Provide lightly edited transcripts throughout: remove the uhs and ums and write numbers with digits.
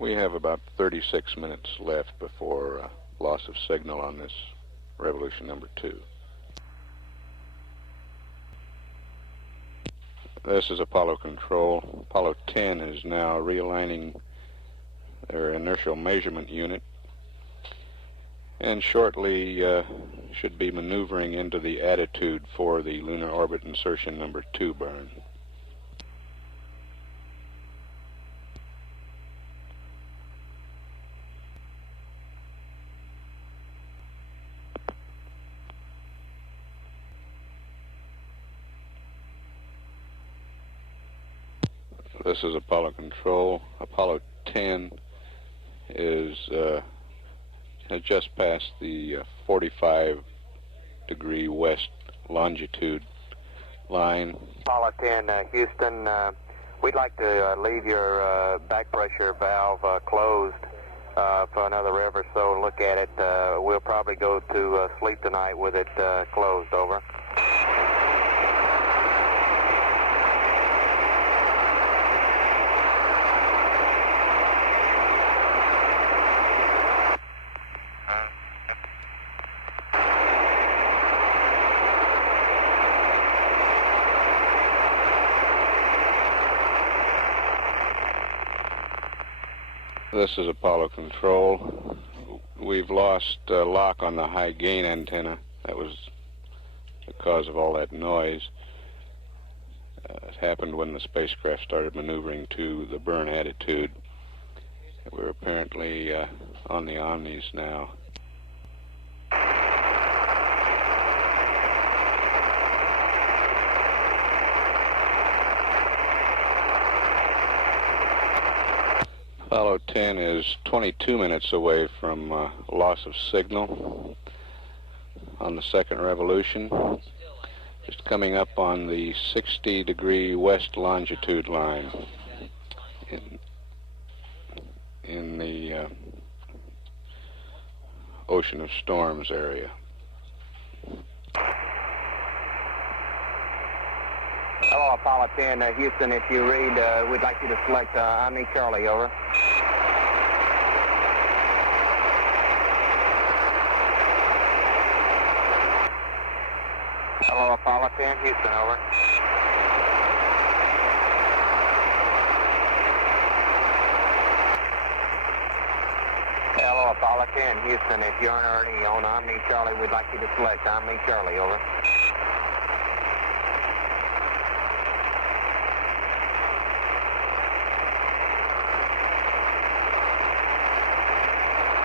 We have about 36 minutes left before loss of signal on this revolution number 2. This is Apollo control. Apollo 10 is now realigning their inertial measurement unit and shortly should be maneuvering into the attitude for the lunar orbit insertion number 2 burn. This is Apollo control. Apollo 10 has just passed the 45-degree west longitude line. Apollo 10, Houston, we'd like to leave your back pressure valve closed for another rev or so and look at it. We'll probably go to sleep tonight with it closed. Over. This is Apollo control. We've lost lock on the high gain antenna. That was the cause of all that noise. It happened when the spacecraft started maneuvering to the burn attitude. We're apparently on the Omnis now. Apollo 10 is 22 minutes away from loss of signal on the second revolution. Just coming up on the 60-degree west longitude line in the Ocean of Storms area. Hello, Apollo 10, Houston, if you read, we'd like you to select Omni Charlie, over. Hello, Apollo 10, Houston, over. Hello, Apollo 10, Houston, if you're already on Omni Charlie, we'd like you to select Omni Charlie, over.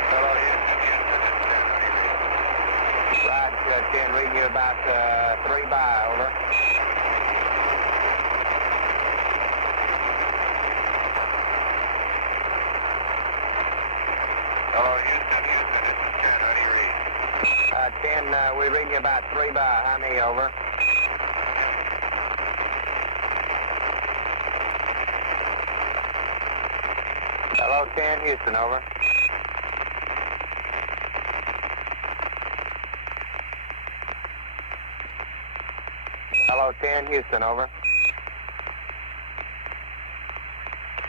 Hello, Houston, Rod 10, reading you about 3 by, over. Hello, Houston, this is 10, how do you read? 10, we're reading you about 3 by, honey, over. Hello, 10, Houston, over. Hello, 10, Houston, over.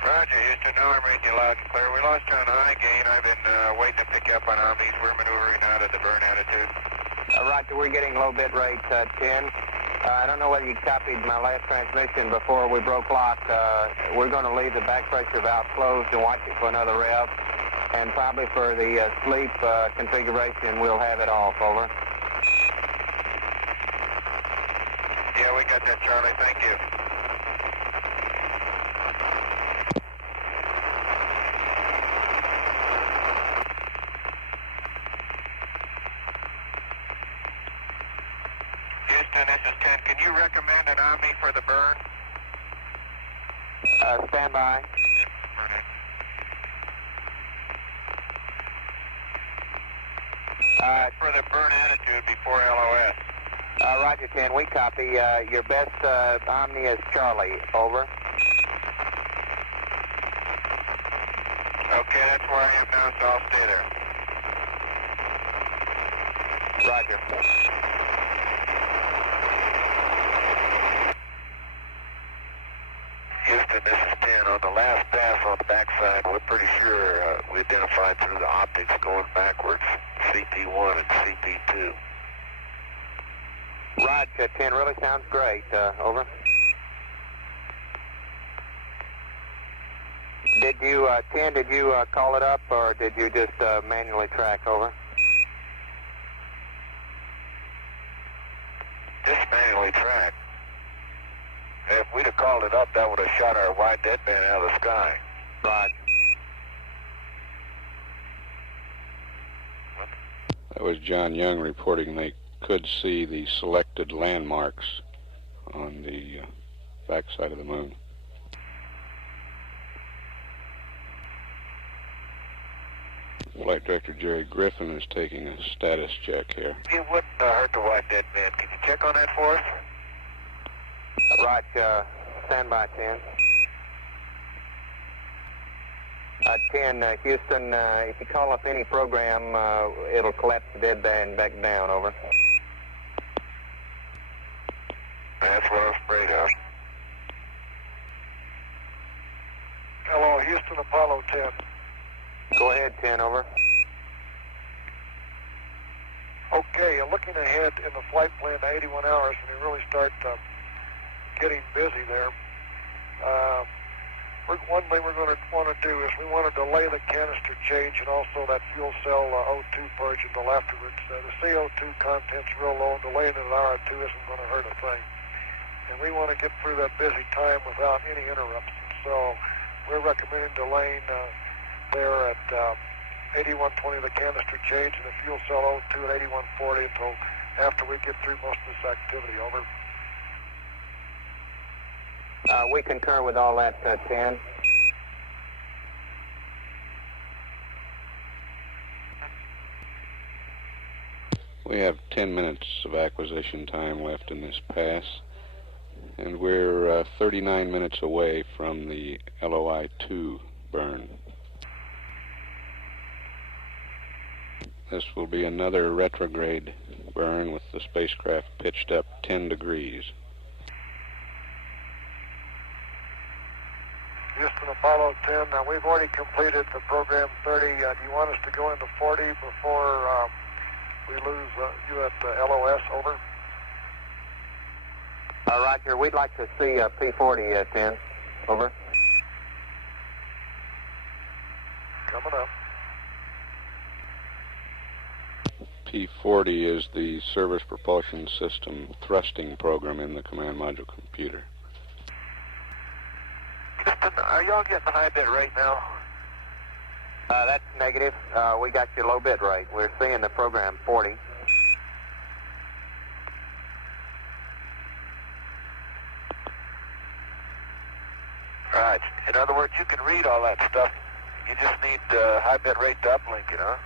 Roger, Houston, now I'm reading you loud and clear. We lost you on high gain. I've been waiting to pick up on Omnis. We're maneuvering out of the burn attitude. Roger, we're getting low bit rate 10. I don't know whether you copied my last transmission before we broke lock. We're going to leave the back pressure valve closed and watch it for another rev. And probably for the sleep configuration, we'll have it off, over. Yeah, we got that, Charlie. Thank you. Houston, this is 10. Can you recommend an Omni for the burn? Stand by. Burn it. For the burn attitude before LOS. Roger, 10, we copy. Your best Omni is Charlie, over. Okay, that's where I am now, so I'll stay there. Roger. Houston, this is 10. on the last pass on the backside, we're pretty sure we identified through the optics going backwards CP1 and CP2. Roger, 10 really sounds great. Over. Did you, 10, did you call it up, or did you just manually track? Over. Just manually track. If we'd have called it up, that would have shot our wide deadband out of the sky. Roger. That was John Young reporting they could see the selected landmarks on the backside of the moon. Flight Director Jerry Griffin is taking a status check here. It wouldn't hurt the wide deadband. Can you check on that for us? Roger, stand by, 10. 10, Houston, if you call up any program, it'll collapse the deadband back down. Over. That's what I'm afraid of. Hello, Houston, Apollo 10. Go ahead, 10, over. Okay, looking ahead in the flight plan to 81 hours, when we really start getting busy there, one thing we're going to want to do is we want to delay the canister change and also that fuel cell O2 purge until afterwards. The CO2 content's real low, and delaying it an hour or two isn't going to hurt a thing. And we want to get through that busy time without any interrupts. So we're recommending delaying there at 8120 the canister change and the fuel cell O2 at 8140 until after we get through most of this activity. Over. We concur with all that, 10. We have 10 minutes of acquisition time left in this pass, and we're 39 minutes away from the LOI-2 burn. This will be another retrograde burn with the spacecraft pitched up 10 degrees. Houston, Apollo 10, we've already completed the program 30. Do you want us to go into 40 before we lose you at LOS? Over. Roger, we'd like to see P40, 10. Over. Coming up. P40 is the Service Propulsion System thrusting program in the command module computer. Houston, are y'all getting high bit rate now? That's negative. We got you low bit rate. We're seeing the program 40. Right. In other words, you can read all that stuff. You just need high bit rate to uplink it, huh?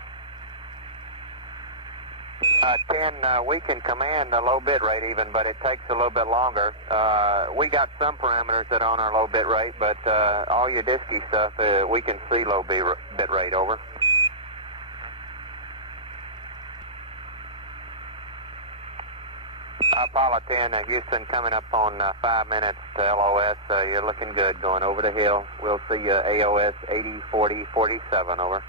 10, we can command the low bit rate even, but it takes a little bit longer. We got some parameters that are on our low bit rate, but all your disky stuff, we can see low bit rate. Over. Apollo 10, Houston, coming up on 5 minutes to LOS. You're looking good going over the hill. We'll see you AOS 80, 40, 47. Over.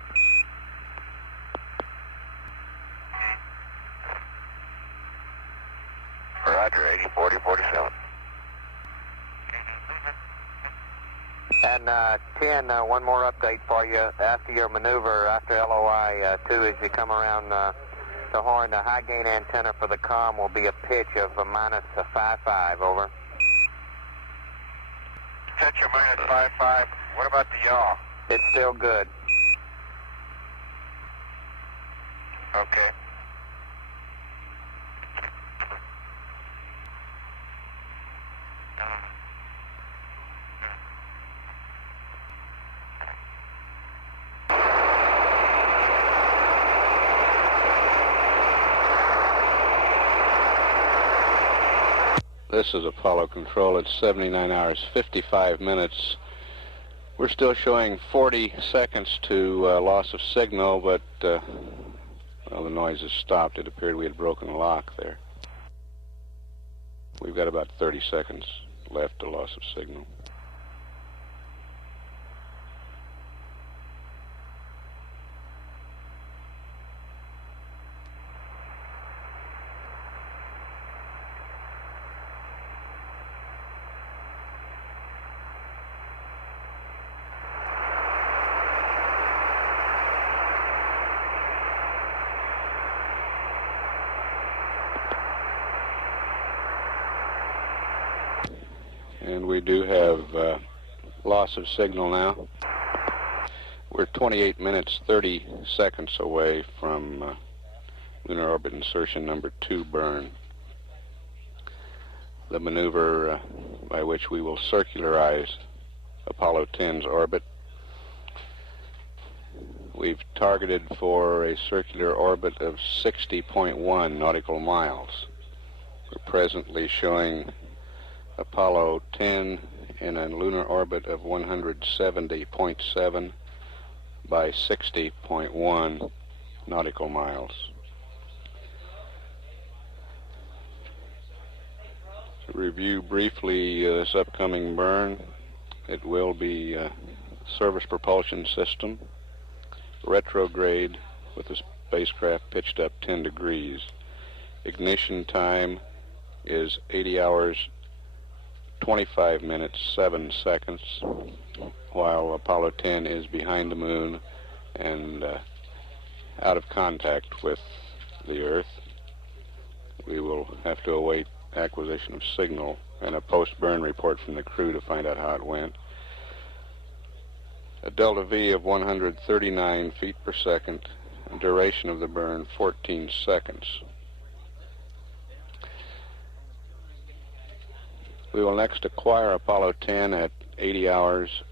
Roger, 80, 40, 47. And 10, one more update for you. After your maneuver, after LOI 2, as you come around the horn, the high gain antenna for the comm will be a pitch of minus 5.5. Over. Set your minus 5.5. What about the yaw? It's still good. Okay. This is Apollo Control. It's 79 hours, 55 minutes. We're still showing 40 seconds to loss of signal, but well, the noise has stopped. It appeared we had broken a lock there. We've got about 30 seconds left to loss of signal. And we do have loss of signal now. We're 28 minutes 30 seconds away from lunar orbit insertion number 2 burn. The maneuver by which we will circularize Apollo 10's orbit. We've targeted for a circular orbit of 60.1 nautical miles. We're presently showing Apollo 10 in a lunar orbit of 170.7 by 60.1 nautical miles. To review briefly this upcoming burn, it will be a service propulsion system, retrograde with the spacecraft pitched up 10 degrees. Ignition time is 80 hours 25 minutes 7 seconds, while Apollo 10 is behind the moon and out of contact with the Earth. We will have to await acquisition of signal and a post-burn report from the crew to find out how it went. A delta V of 139 feet per second, duration of the burn 14 seconds. We will next acquire Apollo 10 at 80 hours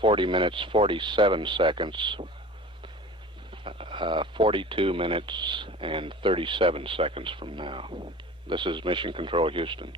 40 minutes 47 seconds, 42 minutes and 37 seconds from now. This is Mission Control Houston.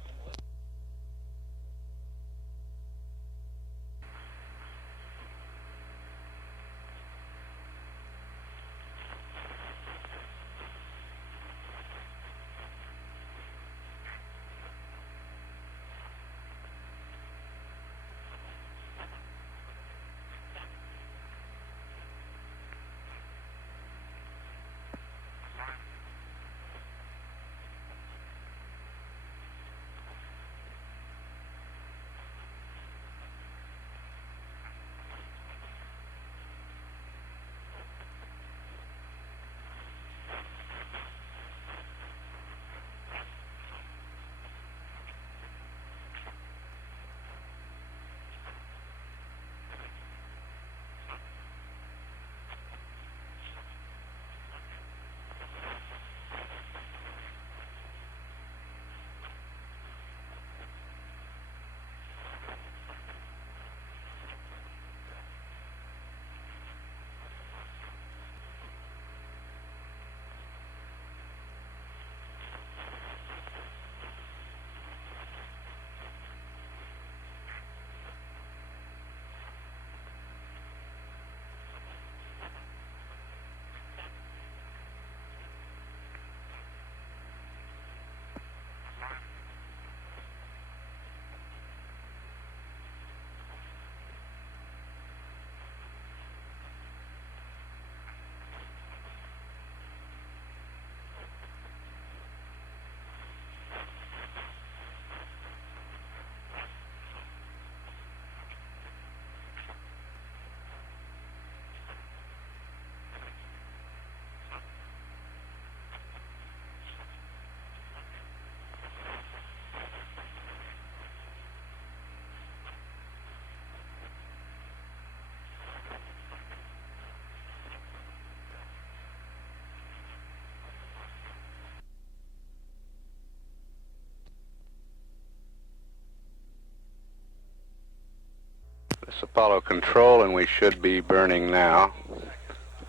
This is Apollo Control, and we should be burning now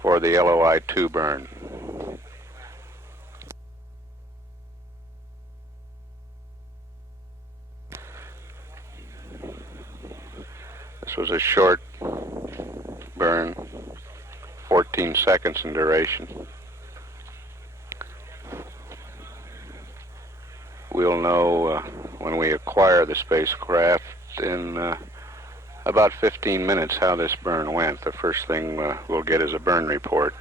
for the LOI-2 burn. This was a short burn, 14 seconds in duration. We'll know when we acquire the spacecraft in about 15 minutes how this burn went. The first thing we'll get is a burn report.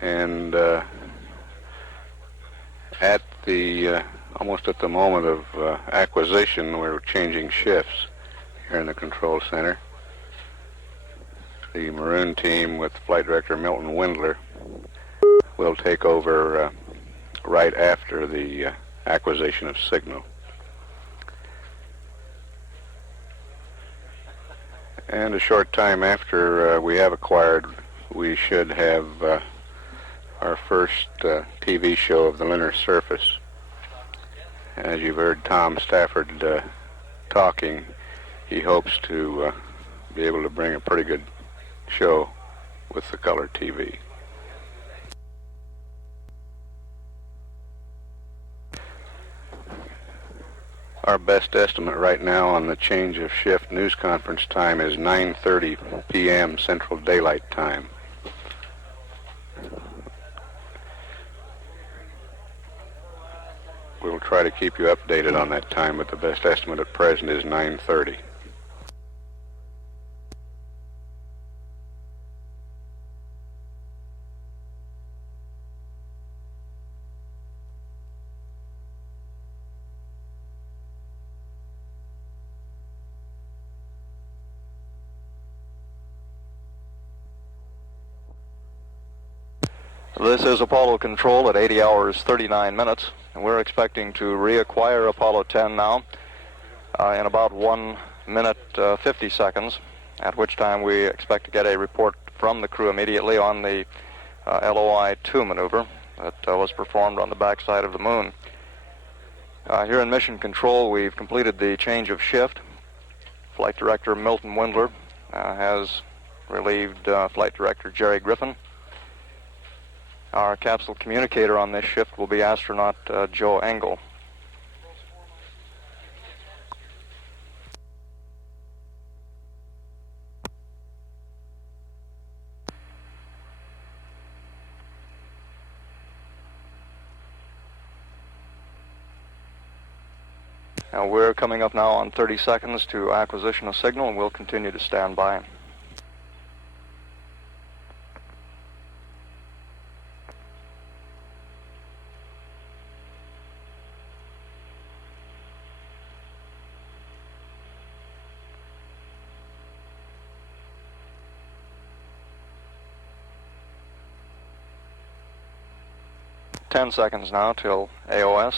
And at the almost at the moment of acquisition, we're changing shifts here in the control center. The Maroon team with Flight Director Milton Windler will take over right after the acquisition of signal. And a short time after we have acquired, we should have our first TV show of the lunar surface. As you've heard Tom Stafford talking, he hopes to be able to bring a pretty good show with the color TV. Our best estimate right now on the change of shift news conference time is 9:30 p.m. Central Daylight Time. We'll try to keep you updated on that time, but the best estimate at present is 9:30. This is Apollo Control at 80 hours 39 minutes, and we're expecting to reacquire Apollo 10 now in about 1 minute 50 seconds, at which time we expect to get a report from the crew immediately on the LOI-2 maneuver that was performed on the backside of the moon. Here in Mission Control, we've completed the change of shift. Flight Director Milton Windler has relieved Flight Director Jerry Griffin. Our capsule communicator on this shift will be astronaut Joe Engel. Now we're coming up now on 30 seconds to acquisition of signal, and we'll continue to stand by. Ten seconds now till AOS.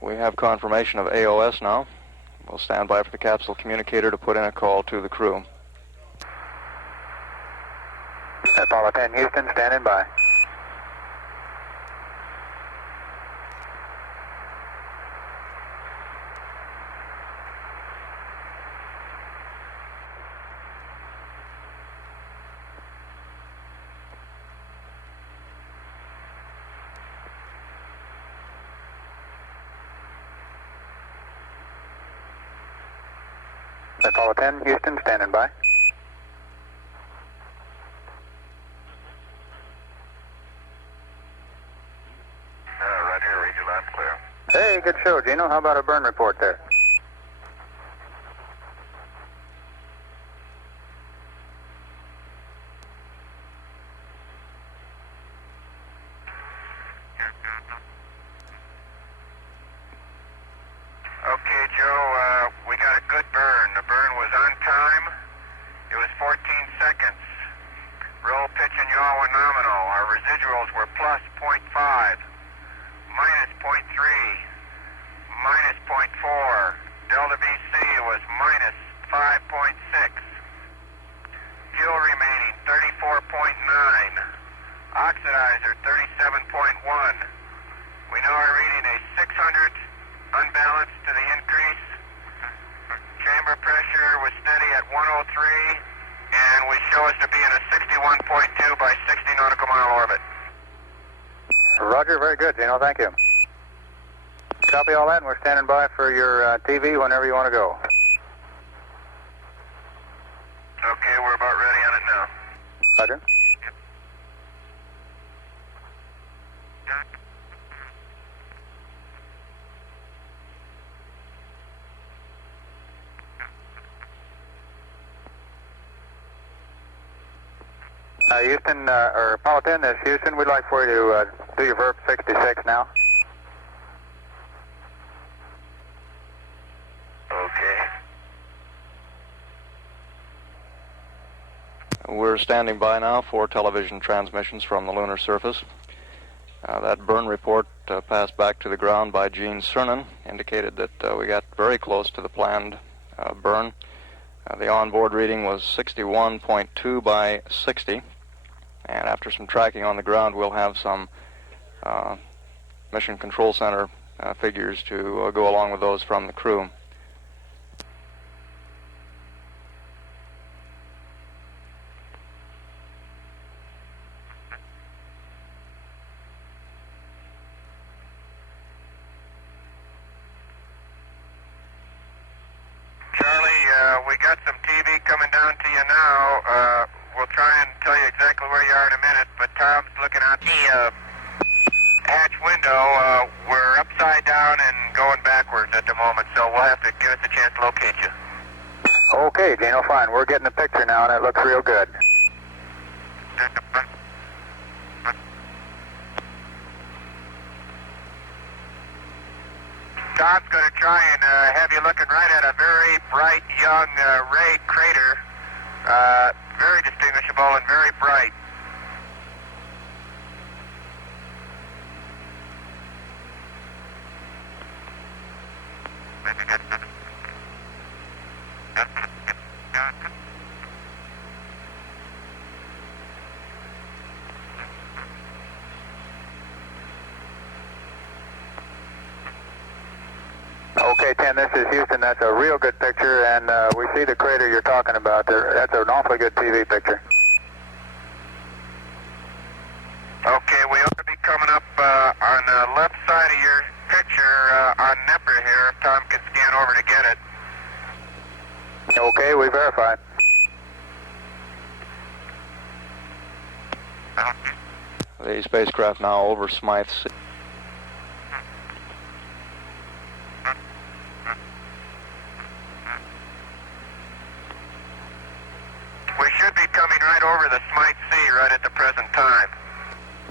We have confirmation of AOS now. We'll stand by for the capsule communicator to put in a call to the crew. Apollo 10 Houston, standing by. Apollo 10 Houston, standing by. Roger, read you loud and clear. Hey, good show, Gino. How about a burn report there? Okay, Joe, we got a good burn. The burn was on time. It was 14 seconds. Roll, pitch, and yaw were nominal. Our residuals were plus 0.5, minus 0.3, minus 0.4. Delta VC was minus 5.6. Fuel remaining 34.9. Oxidizer 37.1. We now are reading a 600 unbalanced to the increase. Chamber pressure was steady at 103, and we show us to be in a 61.2 by 60 nautical mile orbit. Roger, very good, Gino. Thank you. Copy all that, and we're standing by for your TV whenever you want to go. Okay, we're about ready on it now. Roger. Houston, or Apollo 10, this is Houston. We'd like for you to do your VERP 66 now. Okay. We're standing by now for television transmissions from the lunar surface. That burn report passed back to the ground by Gene Cernan indicated that we got very close to the planned burn. The onboard reading was 61.2 by 60, and after some tracking on the ground, we'll have some Mission Control Center figures to go along with those from the crew. We got some TV coming down to you now. We'll try and tell you exactly where you are in a minute, but Tom's looking out the hatch window. We're upside down and going backwards at the moment, so we'll have to give us a chance to locate you. Okay, Gino, fine. We're getting a picture now, and it looks real good. Tom's going to try and have you looking right at a very bright, young ray crater. Very distinguishable and very bright. Okay, 10, this is Houston. That's a real good picture, and we see the crater you're talking about there. That's an awfully good TV picture. Okay, we ought to be coming up on the left side of your picture on Nepper here, if Tom can scan over to get it. Okay, we verified. The spacecraft now over Smythe Sea. We should be coming right over the Smythe Sea right at the present time.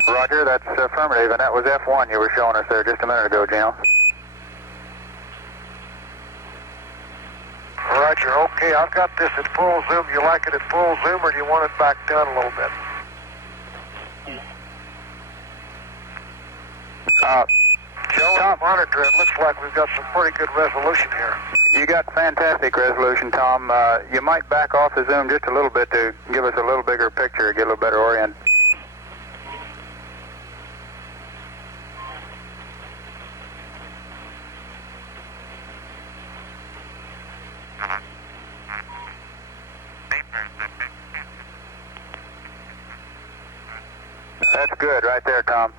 Roger, that's affirmative, and that was F1 you were showing us there just a minute ago, Gino. Roger, okay, I've got this at full zoom. You like it at full zoom, or do you want it back down a little bit? Joe, monitor, it looks like we've got some pretty good resolution here. You got fantastic resolution, Tom. You might back off the zoom just a little bit to give us a little bigger picture, get a little better orient. That's good right there, Tom.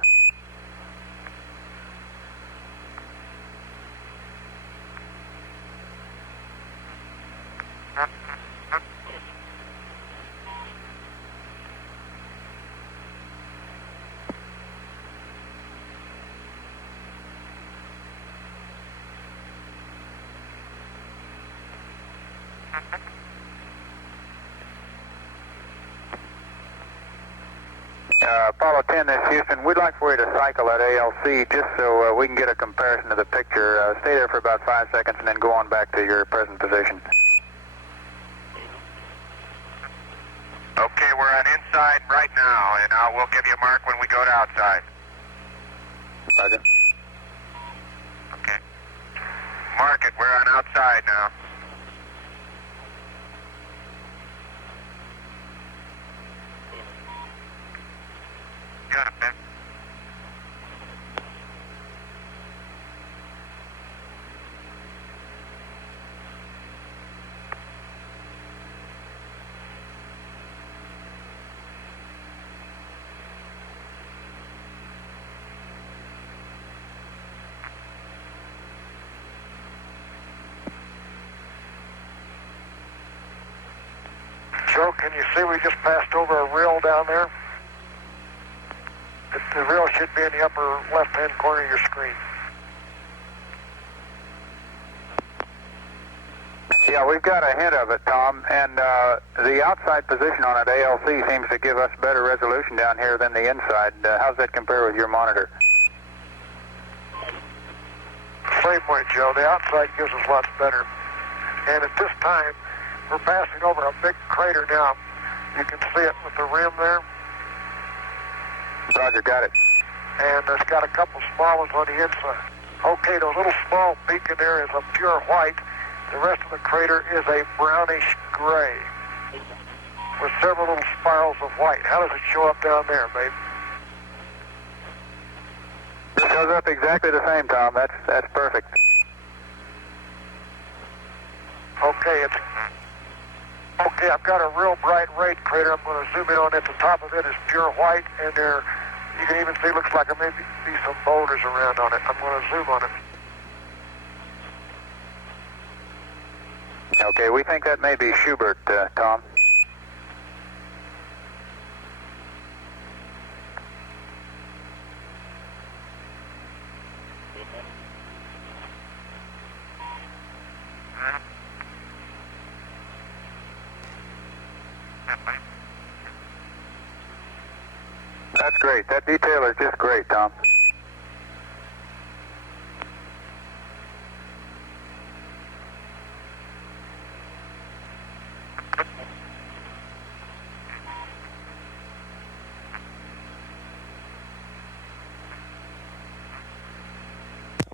Apollo 10, this is Houston. We'd like for you to cycle at ALC just so we can get a comparison of the picture. Stay there for about 5 seconds and then go on back to your present position. Okay, we're on inside right now, and we'll give you a mark when we go to outside. Roger. Okay. Mark it, we're on outside now. Got it, Ben. Joe, can you see we just passed over a rill down there? The rill should be in the upper left-hand corner of your screen. Yeah, we've got a hint of it, Tom, and the outside position on it, ALC, seems to give us better resolution down here than the inside. How's that compare with your monitor? Same way, Joe. The outside gives us lots better. And at this time, we're passing over a big crater now. You can see it with the rim there. Roger, got it. And it's got a couple small ones on the inside. Okay, the little small beacon there is a pure white. The rest of the crater is a brownish gray with several little spirals of white. How does it show up down there, babe? It shows up exactly the same, Tom. That's perfect. Okay, I've got a real bright red crater. I'm going to zoom in on it. The top of it is pure white, and there you can even see looks like there may be some boulders around on it. I'm going to zoom on it. Okay, we think that may be Schubert, Tom. That's great. That detail is just great, Tom.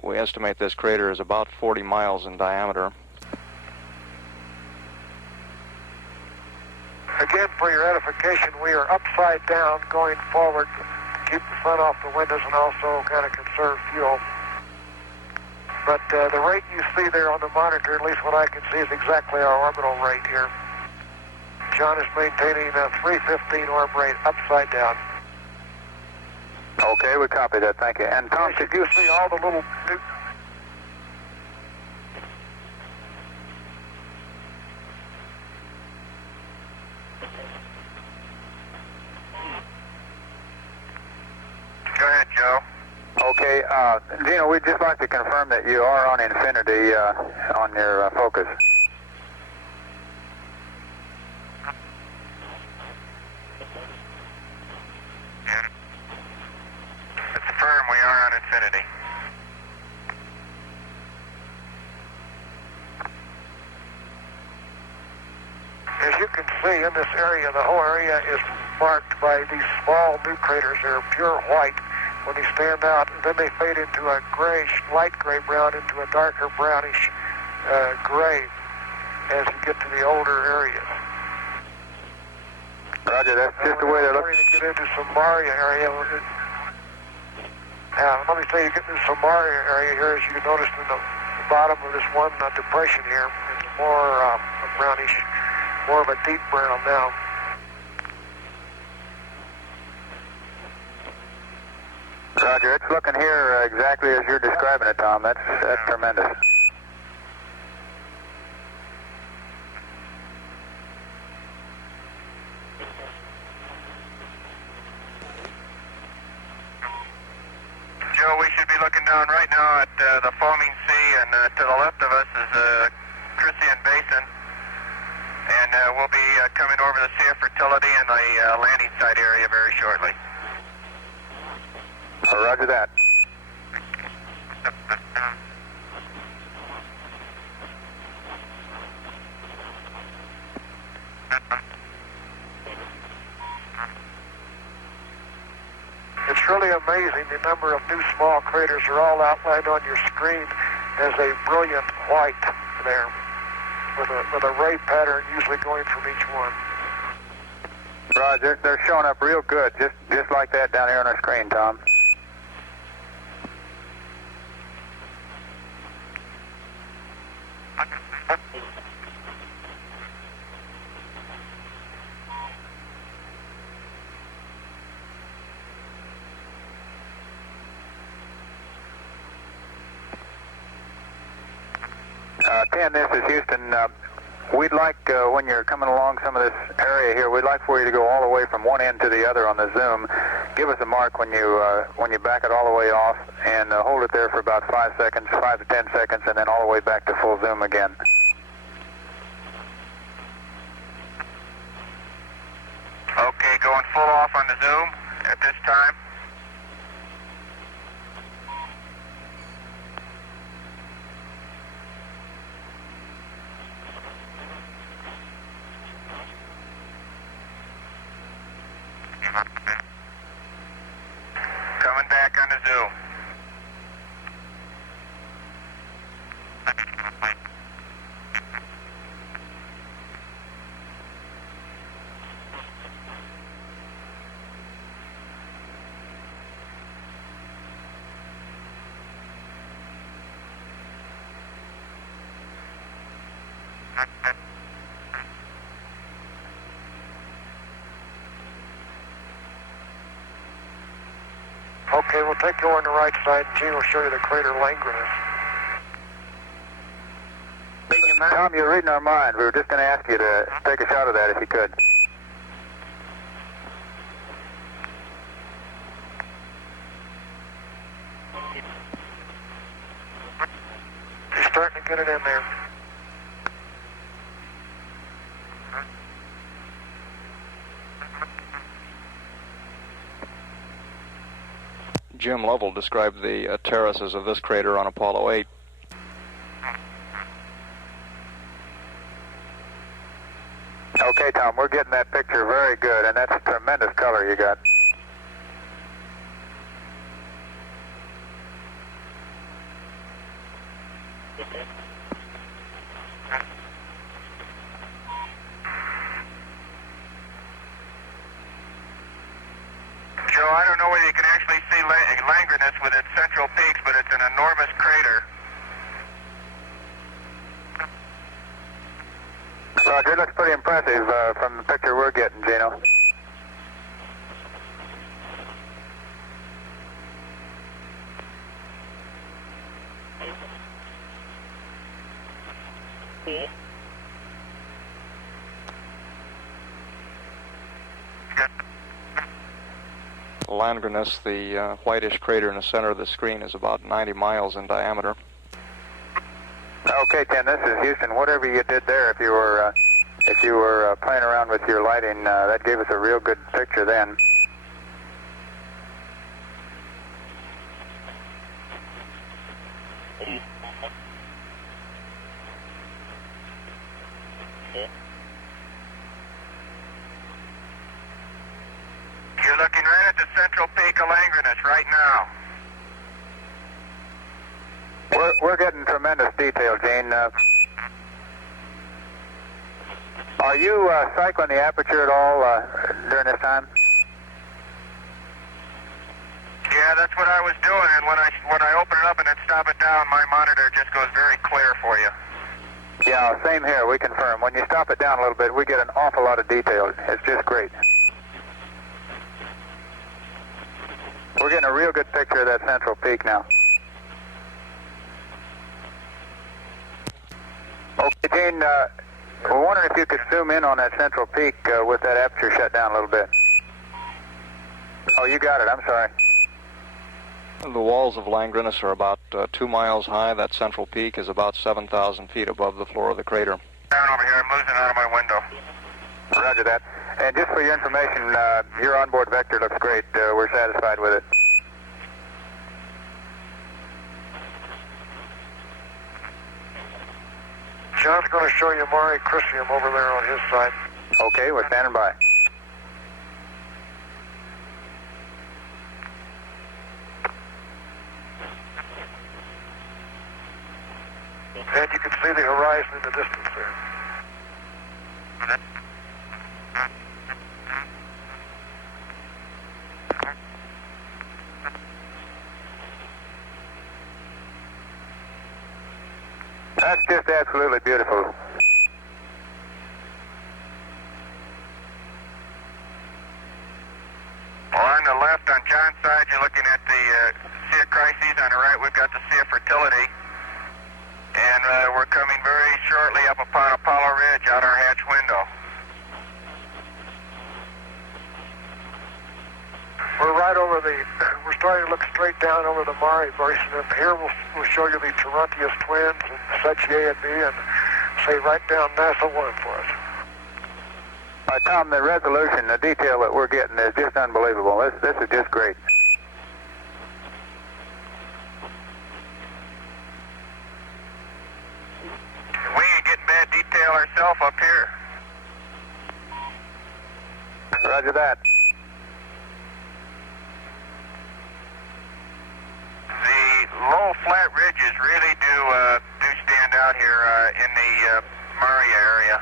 We estimate this crater is about 40 miles in diameter. Again, for your edification, we are upside down going forward to keep the sun off the windows and also kind of conserve fuel. But the rate you see there on the monitor, at least what I can see, is exactly our orbital rate here. John is maintaining a 315 orb rate upside down. Okay, we copy that. Thank you. And Tom, Should you see all the little... Go ahead, Joe. Okay, Gino, we'd just like to confirm that you are on infinity on your focus. It's firm, we are on infinity. As you can see in this area, the whole area is marked by these small new craters. They're pure white when they stand out, and then they fade into a grayish, light gray brown into a darker brownish gray as you get to the older areas. Roger, that's just the way they look. We're going to get into some Maria area. Now, let me say, you get into some Maria area here, as you noticed in the bottom of this one depression here. It's more brownish, more of a deep brown now. Roger, it's looking here exactly as you're describing it, Tom. That's tremendous. Joe, we should be looking down right now at the foaming sea, and to the left of us is the Chrysian Basin, and we'll be coming over the Sea of Fertility and the landing site area very shortly. Roger that. It's really amazing the number of new small craters are all outlined on your screen as a brilliant white there, with a ray pattern usually going from each one. Roger, they're showing up real good, just like that down here on our screen, Tom. Ken, this is Houston. We'd like, when you're coming along some of this area here, we'd like for you to go all the way from one end to the other on the zoom. Give us a mark when you back it all the way off, and hold it there for about 5 seconds, 5 to 10 seconds, and then all the way back to full zoom again. the zoom at this time. Coming back on the zoom. Okay, we'll take you on the right side. Gene will show you the crater Langrenus. Tom, you're reading our mind. We were just going to ask you to take a shot of that if you could. He's starting to get it in there. Jim Lovell described the terraces of this crater on Apollo 8. Okay, Tom, we're getting that picture very good, and that's a tremendous color you got. Joe, I don't know whether you can actually see Langrenus with its central peaks, but it's an enormous crater. Roger, it looks pretty impressive from the picture we're getting, Gino. Langrenus, the whitish crater in the center of the screen, is about 90 miles in diameter. Okay, Tim, this is Houston. Whatever you did there, if you were playing around with your lighting, that gave us a real good picture then. You're looking right at the central peak of Langrenus right now. We're getting tremendous detail, Gene. Are you cycling the aperture at all during this time? Yeah, that's what I was doing, and when I open it up and then stop it down, my monitor just goes very clear for you. Yeah, same here, we confirm. When you stop it down a little bit, we get an awful lot of detail. It's just great. We're getting a real good picture of that central peak now. Okay, Gene, we're wondering if you could zoom in on that central peak with that aperture shut down a little bit. Oh, you got it. I'm sorry. The walls of Langrenus are about 2 miles high. That central peak is about 7,000 feet above the floor of the crater. Down over here. I'm losing out of my window. Roger that. And just for your information, your onboard vector looks great. We're satisfied with it. John's going to show you Mare Crisium over there on his side. Okay, we're standing by. And you can see the horizon in the distance there. That's just absolutely beautiful. Well, on the left, on John's side, you're looking at the Sea of Crises. On the right, we've got the Sea of Fertility. And we're coming very shortly up upon Apollo Ridge out our hatch window. We're right over we're starting to look straight down over the Mare Basin, and here we'll show you the Tarantius twins and Sech A and B, and say right down NASA 1 for us. Tom, the resolution, the detail that we're getting is just unbelievable. This is just great. We ain't getting bad detail ourselves up here. Roger that. The low flat ridges really do stand out here in the Maria area.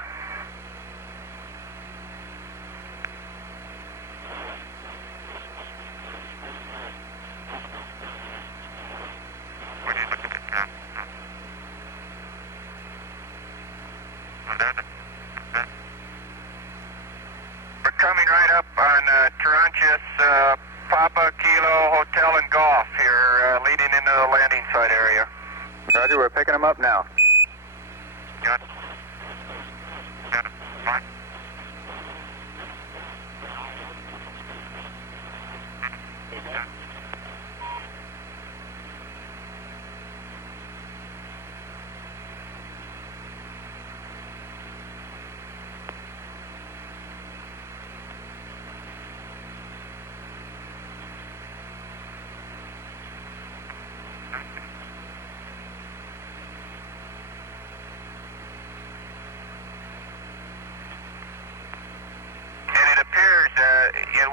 We're coming right up on Tarantius, Papa, Kilo, Hotel, and Golf here, leading into the landing site area. Roger, we're picking them up now. Good.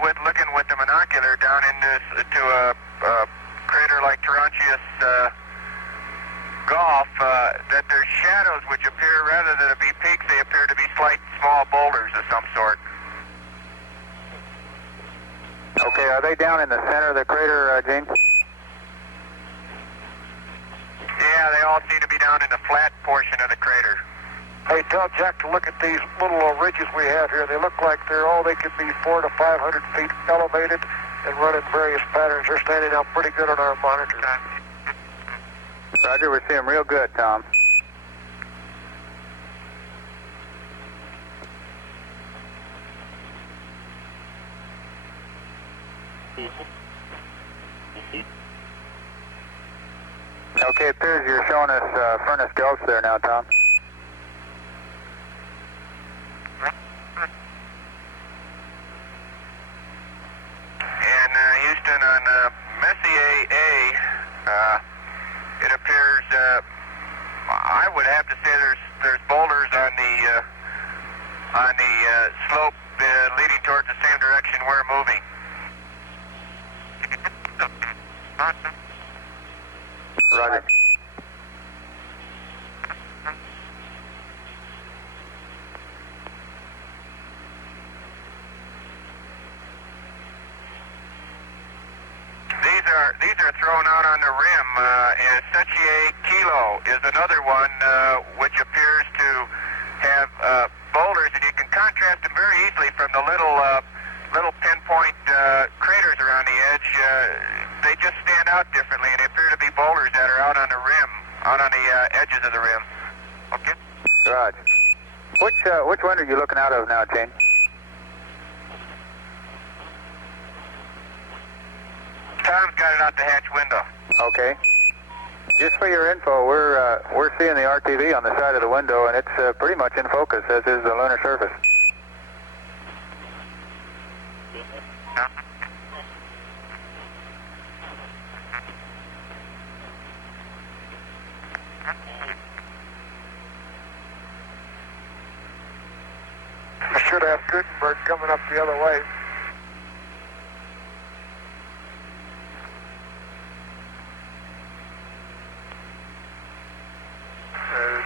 With looking with the binocular down into a crater like Tarantius Golf, that there's shadows which appear, rather than to be peaks, they appear to be slight small boulders of some sort. Okay, are they down in the center of the crater, Gene? Yeah, they all seem to be down in the flat portion of the crater. Hey, tell Jack to look at these little ridges we have here. They look like they could be 400 to 500 feet elevated and running various patterns. They're standing out pretty good on our monitor. Roger, we see them real good, Tom. Okay, it appears you're showing us Furnace Gulch there now, Tom. And Houston, on Messier A, it appears, I would have to say there's boulders on the slope leading towards the same direction we're moving. Roger. These are thrown out on the rim, and Sechier Kilo is another one which appears to have boulders, and you can contrast them very easily from the little pinpoint craters around the edge. They just stand out differently, and they appear to be boulders that are out on the rim, out on the edges of the rim. Okay. Roger. Which one are you looking out of now, Jane? Tom's got it out the hatch window. Okay. Just for your info, we're seeing the RTV on the side of the window, and it's pretty much in focus, as is the lunar surface. You should have Gutenberg coming up the other way.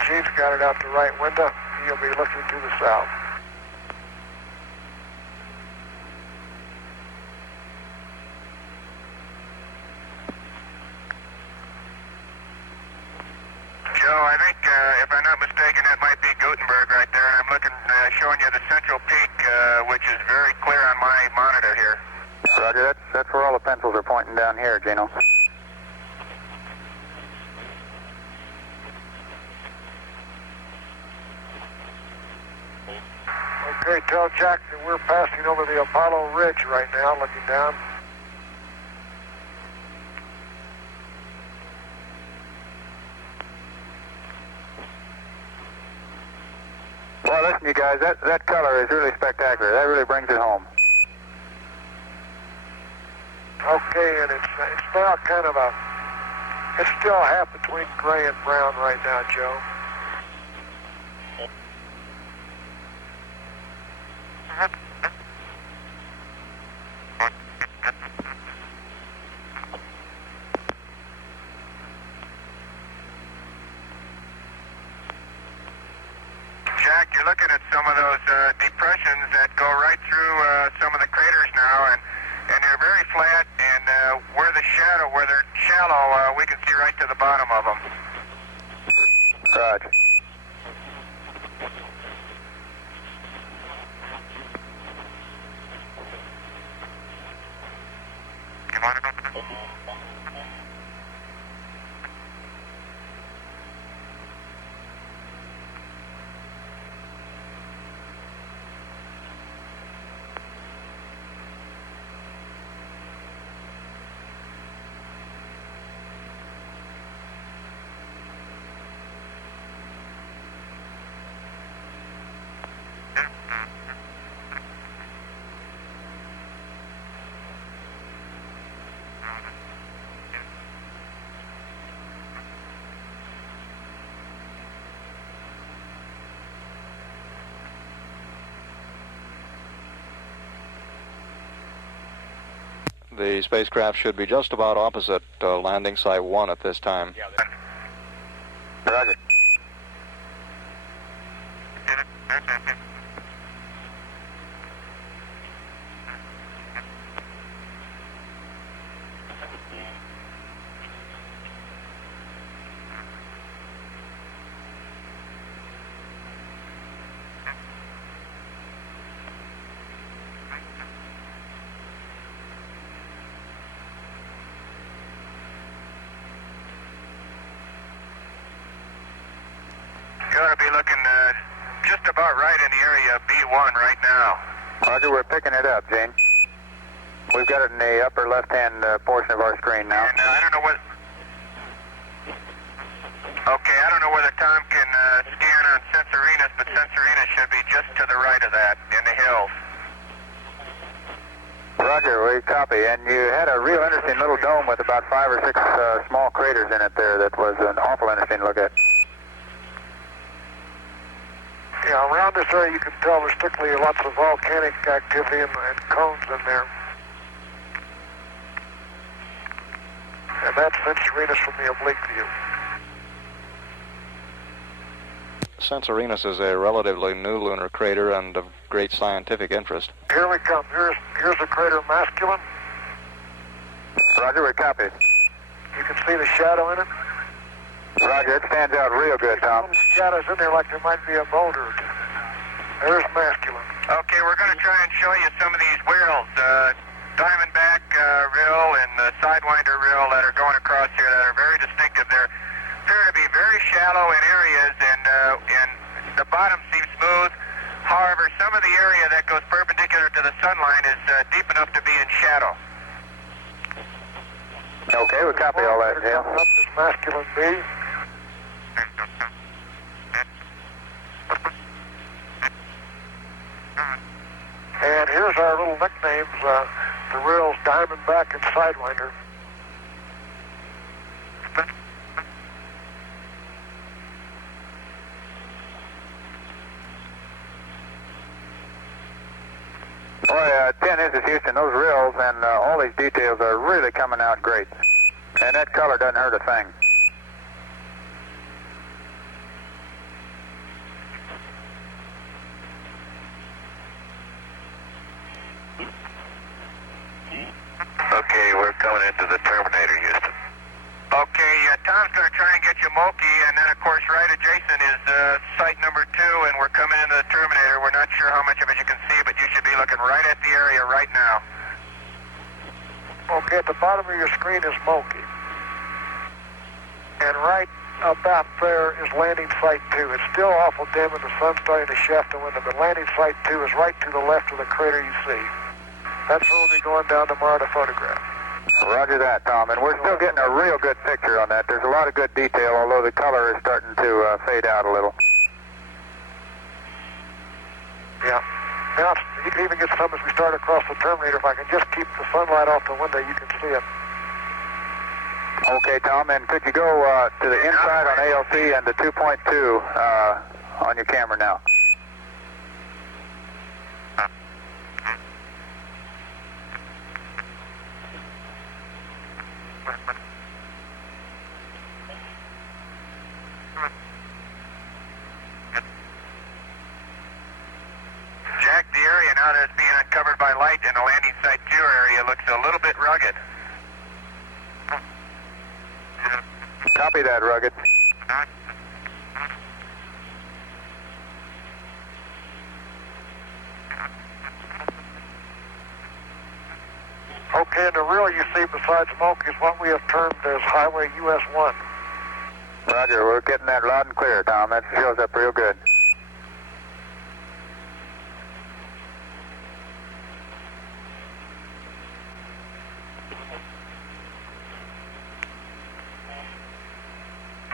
Gene's got it out the right window. He'll be looking to the south. Joe, I think, if I'm not mistaken, that might be Gutenberg right there. And I'm looking, showing you the central peak, which is very clear on my monitor here. Roger, that's where all the pencils are pointing down here, Gino. Okay, tell Jack that we're passing over the Apollo Ridge right now, looking down. Well, this telling you guys, that color is really spectacular. That really brings it home. Okay, and it's now kind of it's still half between gray and brown right now, Joe. Jack, you're looking at some of those depressions that go right through some of the craters now, and they're very flat, and where they're shallow, we can see right to the bottom of them. Roger. The spacecraft should be just about opposite landing site 1 at this time. Roger. You ought to be looking just about right in the area of B1 right now. Roger, we're picking it up, Gene. We've got it in the upper left-hand portion of our screen now. And I don't know what... Okay, I don't know whether Tom can scan on Censorinus, but Censorinus should be just to the right of that, in the hills. Roger, we copy. And you had a real interesting little dome with about 5 or 6 small craters in it there that was an awful interesting look at. Yeah, around this area you can tell there's particularly lots of volcanic activity and cones in there. And that's Censorinus from the oblique view. Censorinus is a relatively new lunar crater and of great scientific interest. Here we come. Here's the crater Masculine. Roger, we copy. You can see the shadow in it. Roger, it stands out real good, Tom. Shadows in there like there might be a boulder. There's Masculine. Okay, we're going to try and show you some of these whorls, Diamondback rill and the Sidewinder rill that are going across here that are very distinctive. They appear to be very shallow in areas, and the bottom seems smooth. However, some of the area that goes perpendicular to the sunline is deep enough to be in shadow. Okay, we copy all that, Jim. Up is Masculine B. And here's our little nicknames, the rills Diamondback and Sidewinder. Boy, 10, this is Houston. Those rills and all these details are really coming out great. And that color doesn't hurt a thing. Okay, we're coming into the Terminator, Houston. Okay, Tom's going to try and get you Moki, and then, of course, right adjacent is site number 2, and we're coming into the Terminator. We're not sure how much of it you can see, but you should be looking right at the area right now. Okay, at the bottom of your screen is Moki. And right about there is landing site 2. It's still awful dim and the sun's starting to shaft the window, but landing site 2 is right to the left of the crater you see. That's where we'll be going down tomorrow to photograph. Roger that, Tom. And we're still getting a real good picture on that. There's a lot of good detail, although the color is starting to fade out a little. Now, you can even get some as we start across the terminator. If I can just keep the sunlight off the window, you can see it. Okay, Tom, and could you go to the inside on ALC and the 2.2 on your camera now? Jack, the area now that it's being uncovered by light in the landing site 2 area looks a little bit rugged. Copy that, rugged. Okay, and the real you see besides smoke is what we have termed as Highway US 1. Roger, we're getting that loud and clear, Tom. That shows up real good.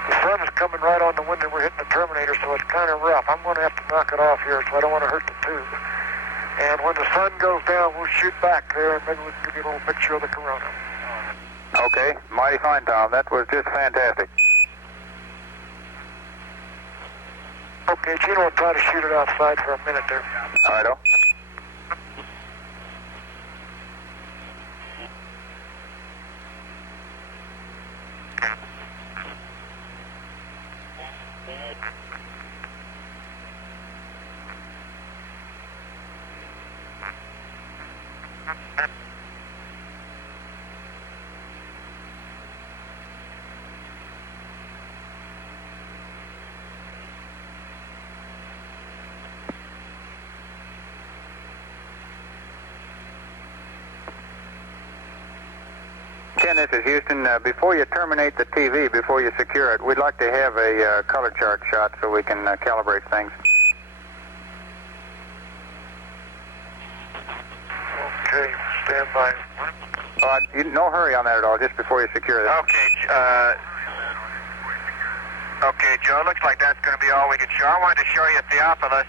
The sun is coming right on the window. We're hitting the terminator, so it's kind of rough. I'm going to have to knock it off here, so I don't want to hurt the tube. And when the sun goes down, we'll shoot back there, and maybe we can give you a little picture of the corona. Okay, mighty fine, Tom. That was just fantastic. Okay, Gino will try to shoot it outside for a minute there. All right, oh. Ken, this is Houston. Before you terminate the TV, before you secure it, we'd like to have a color chart shot so we can calibrate things. Okay, stand by. No hurry on that at all, just before you secure that. Okay, Joe, looks like that's going to be all we can show. I wanted to show you Theophilus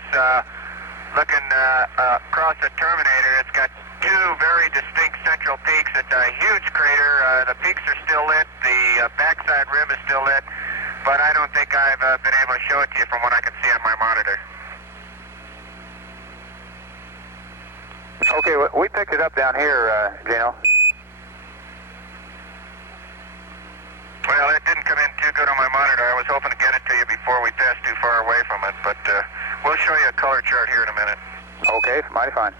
looking across the terminator. It's got 2 very distinct central peaks. It's a huge crater. The peaks are still lit. The backside rim is still lit. But I don't think I've been able to show it to you from what I can see on my monitor. Okay, we picked it up down here, Gino. Well, it didn't come in too good on my monitor. I was hoping to get it to you before we passed too far away from it. But we'll show you a color chart here in a minute. Okay, mighty fine.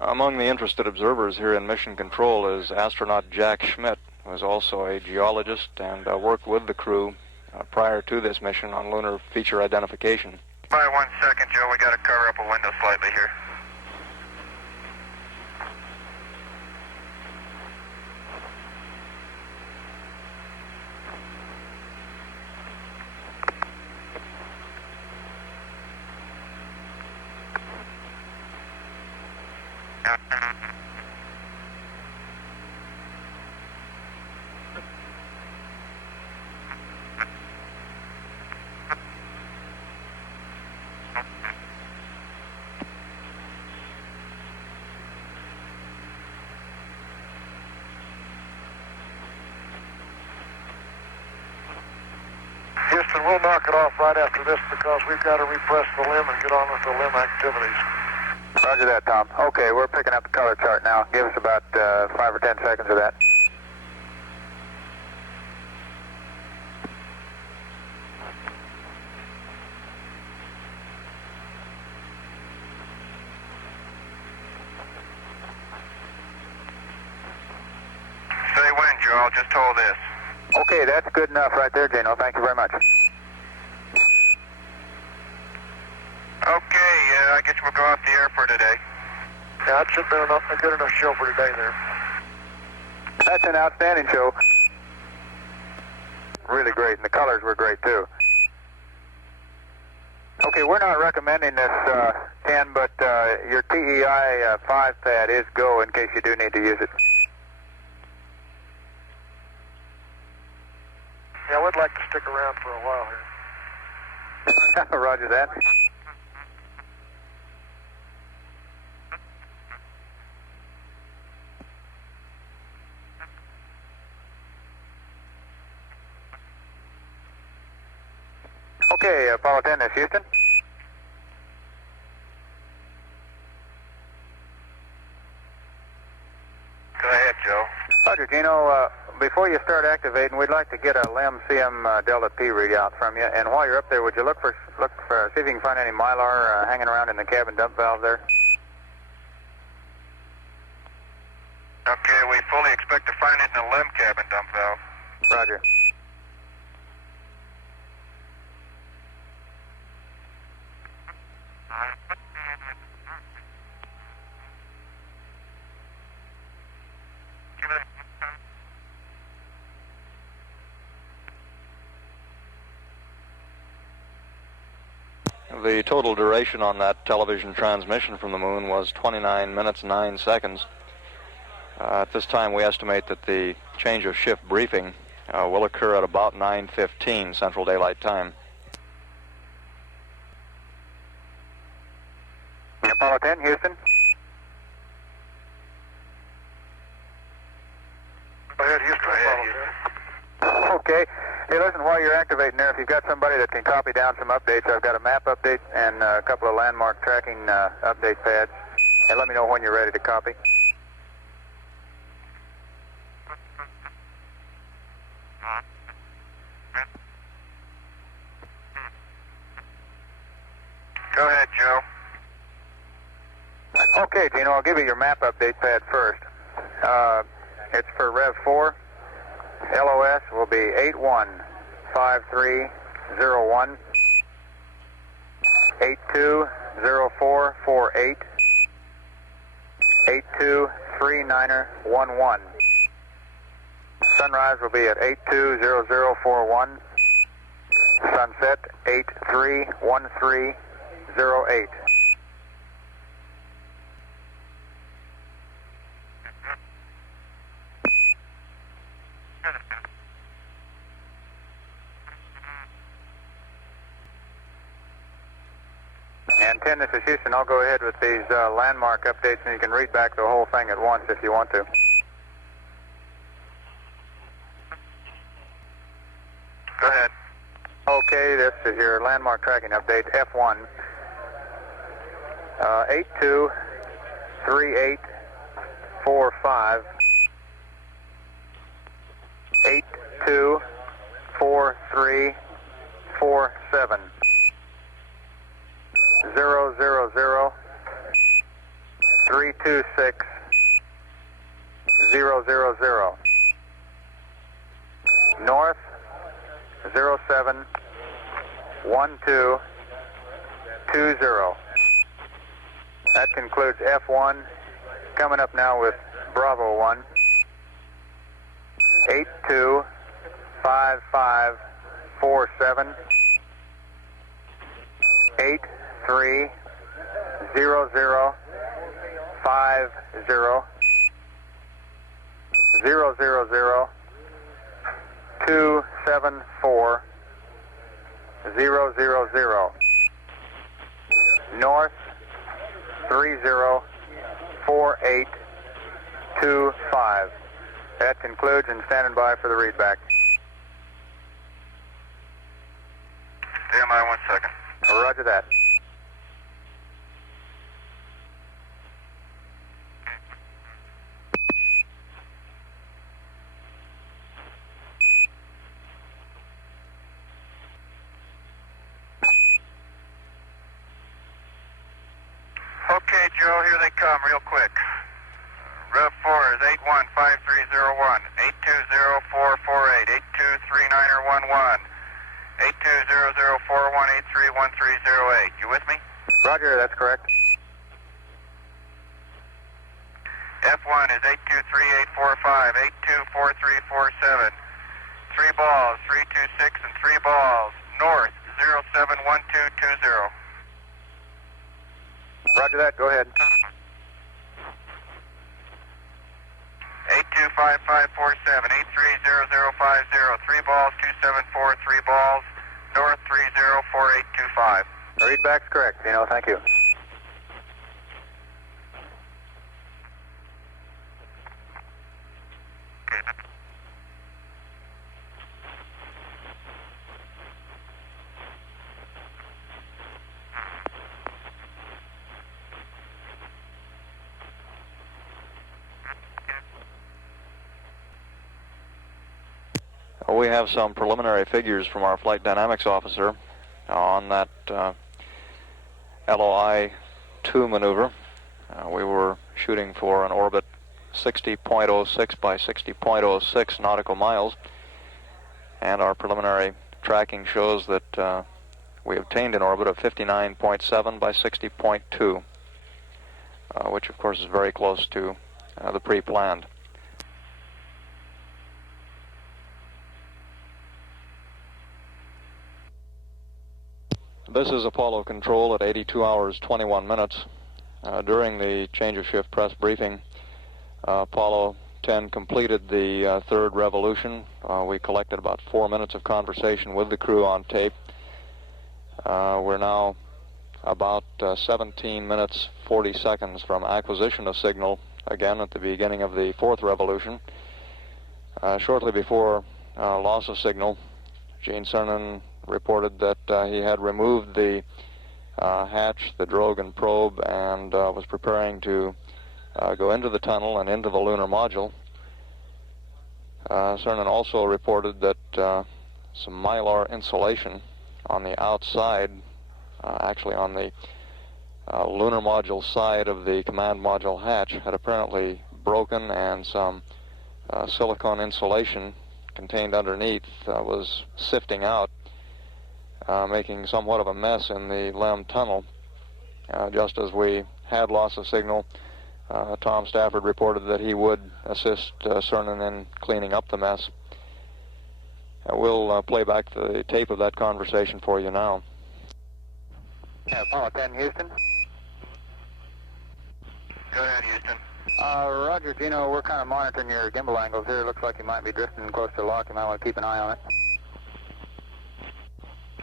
Among the interested observers here in Mission Control is astronaut Jack Schmidt, who is also a geologist and worked with the crew prior to this mission on lunar feature identification. By 1 second, Joe. We got to cover up a window slightly here. Houston, we'll knock it off right after this because we've got to repress the limb and get on with the limb activities. Roger that, Tom. Okay, we're picking up the color chart now. Give us about 5 or 10 seconds of that. Say when, Joe. I'll just hold this. Okay, that's good enough right there, Gino. Thank you very much. Okay, I guess we'll go off the air for today. Yeah, that should have been a good enough show for today there. That's an outstanding show. Really great, and the colors were great too. Okay, we're not recommending this 10, but your TEI 5 pad is go in case you do need to use it. Yeah, we'd like to stick around for a while here. Roger that. Okay, Apollo 10, this Houston. Go ahead, Joe. Roger, Gino. Before you start activating, we'd like to get a LEM CM Delta P readout from you. And while you're up there, would you look for see if you can find any Mylar hanging around in the cabin dump valve there? Okay, we fully expect to find it in the LEM cabin dump valve. Roger. The total duration on that television transmission from the moon was 29 minutes 9 seconds. At this time, we estimate that the change of shift briefing will occur at about 9:15 Central Daylight Time. Apollo 10, Houston. Go ahead, Houston. Go ahead, Apollo 10. Okay. Hey, listen, while you're activating there, if you've got somebody that can copy down some updates, I've got a map update and a couple of landmark tracking update pads. And let me know when you're ready to copy. Go ahead, Joe. Okay, Gino, I'll give you your map update pad first. It's for Rev 4. LOS will be 815301, 820448, 823911. Sunrise will be at 820041, sunset 831308. And 10, this is Houston. I'll go ahead with these landmark updates, and you can read back the whole thing at once if you want to. Go ahead. Okay, this is your landmark tracking update, F1. 823845, 824347. 000-326-000. North 071220. That concludes F1. Coming up now with Bravo 1. 825547. 830050. 000-274-000. North 304825. That concludes, and standing by for the readback. Stand by 1 second. Roger that. Okay, Joe, here they come real quick. Rev 4 is 815301, 820448, 823911, 820041831308. You with me? Roger, that's correct. F1 is 823-845, 824347. 3 balls, 326 and 3 balls. North, 071220. Roger that, go ahead. 825547, 830050. 3 balls, 274, 3 balls. North, 304825. Read back's correct, Gino, thank you. We have some preliminary figures from our flight dynamics officer on that LOI-2 maneuver. We were shooting for an orbit 60.06 by 60.06 nautical miles, and our preliminary tracking shows that we obtained an orbit of 59.7 by 60.2, which of course is very close to the pre-planned. This is Apollo Control at 82 hours 21 minutes. During the change of shift press briefing, Apollo 10 completed the third revolution. We collected about 4 minutes of conversation with the crew on tape. We're now about 17 minutes 40 seconds from acquisition of signal, again at the beginning of the fourth revolution. Shortly before loss of signal, Gene Cernan reported that he had removed the hatch, the drogue and probe, and was preparing to go into the tunnel and into the lunar module. Cernan also reported that some mylar insulation on the outside, actually on the lunar module side of the command module hatch, had apparently broken, and some silicone insulation contained underneath was sifting out, making somewhat of a mess in the LEM tunnel. Just as we had loss of signal, Tom Stafford reported that he would assist Cernan in cleaning up the mess. We'll play back the tape of that conversation for you now. Apollo 10, Houston. Go ahead, Houston. Roger, Gino, we're kind of monitoring your gimbal angles here. Looks like you might be drifting close to lock. You might want to keep an eye on it.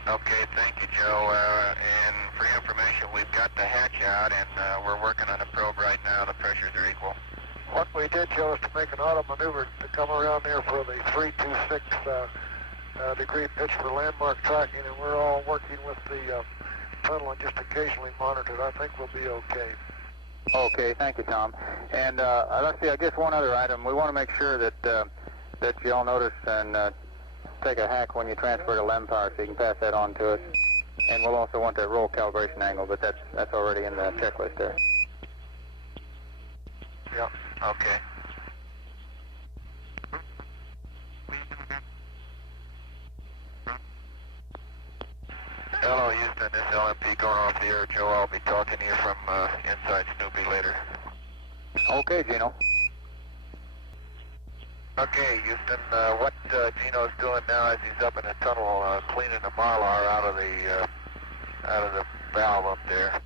Okay, thank you, Joe. And for your information, we've got the hatch out, and we're working on a probe right now. The pressures are equal. What we did, Joe, is to make an auto maneuver to come around there for the 326 degree pitch for landmark tracking, and we're all working with the tunnel and just occasionally monitored. I think we'll be okay. Okay, thank you, Tom. And let's see, I guess one other item. We want to make sure that that you all notice and take a hack when you transfer to LEM power, so you can pass that on to us. And we'll also want that roll calibration angle, but that's already in the checklist there. Yep. Okay. Hello, Houston. This is LMP going off the air. Joe, I'll be talking to you from inside Snoopy later. Okay, Gino. Okay, Houston. What Gino's doing now is he's up in the tunnel cleaning the mylar out of the valve up there.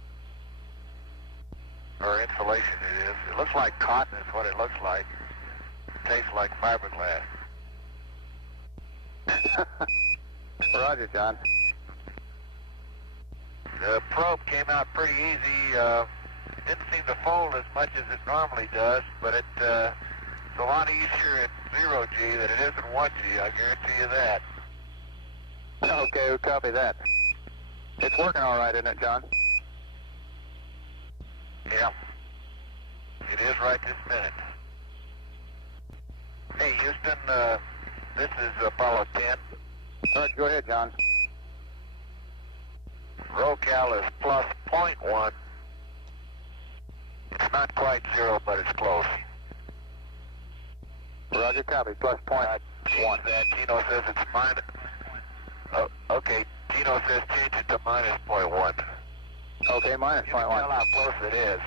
Or insulation it is. It looks like cotton is what it looks like. It tastes like fiberglass. Roger, John. The probe came out pretty easy. Didn't seem to fold as much as it normally does, but it's a lot easier at 0G than it is at 1G, I guarantee you that. Okay, we copy that. It's working all right, isn't it, John? Yeah. It is right this minute. Hey, Houston, this is Apollo 10. All right, go ahead, John. Roll cal is plus 0.1. It's not quite 0, but it's close. Roger, copy. Plus 0.1. That Gino says it's minus. Okay, Gino says change it to minus 0.1. Okay, minus You can 0.1. tell how close it is.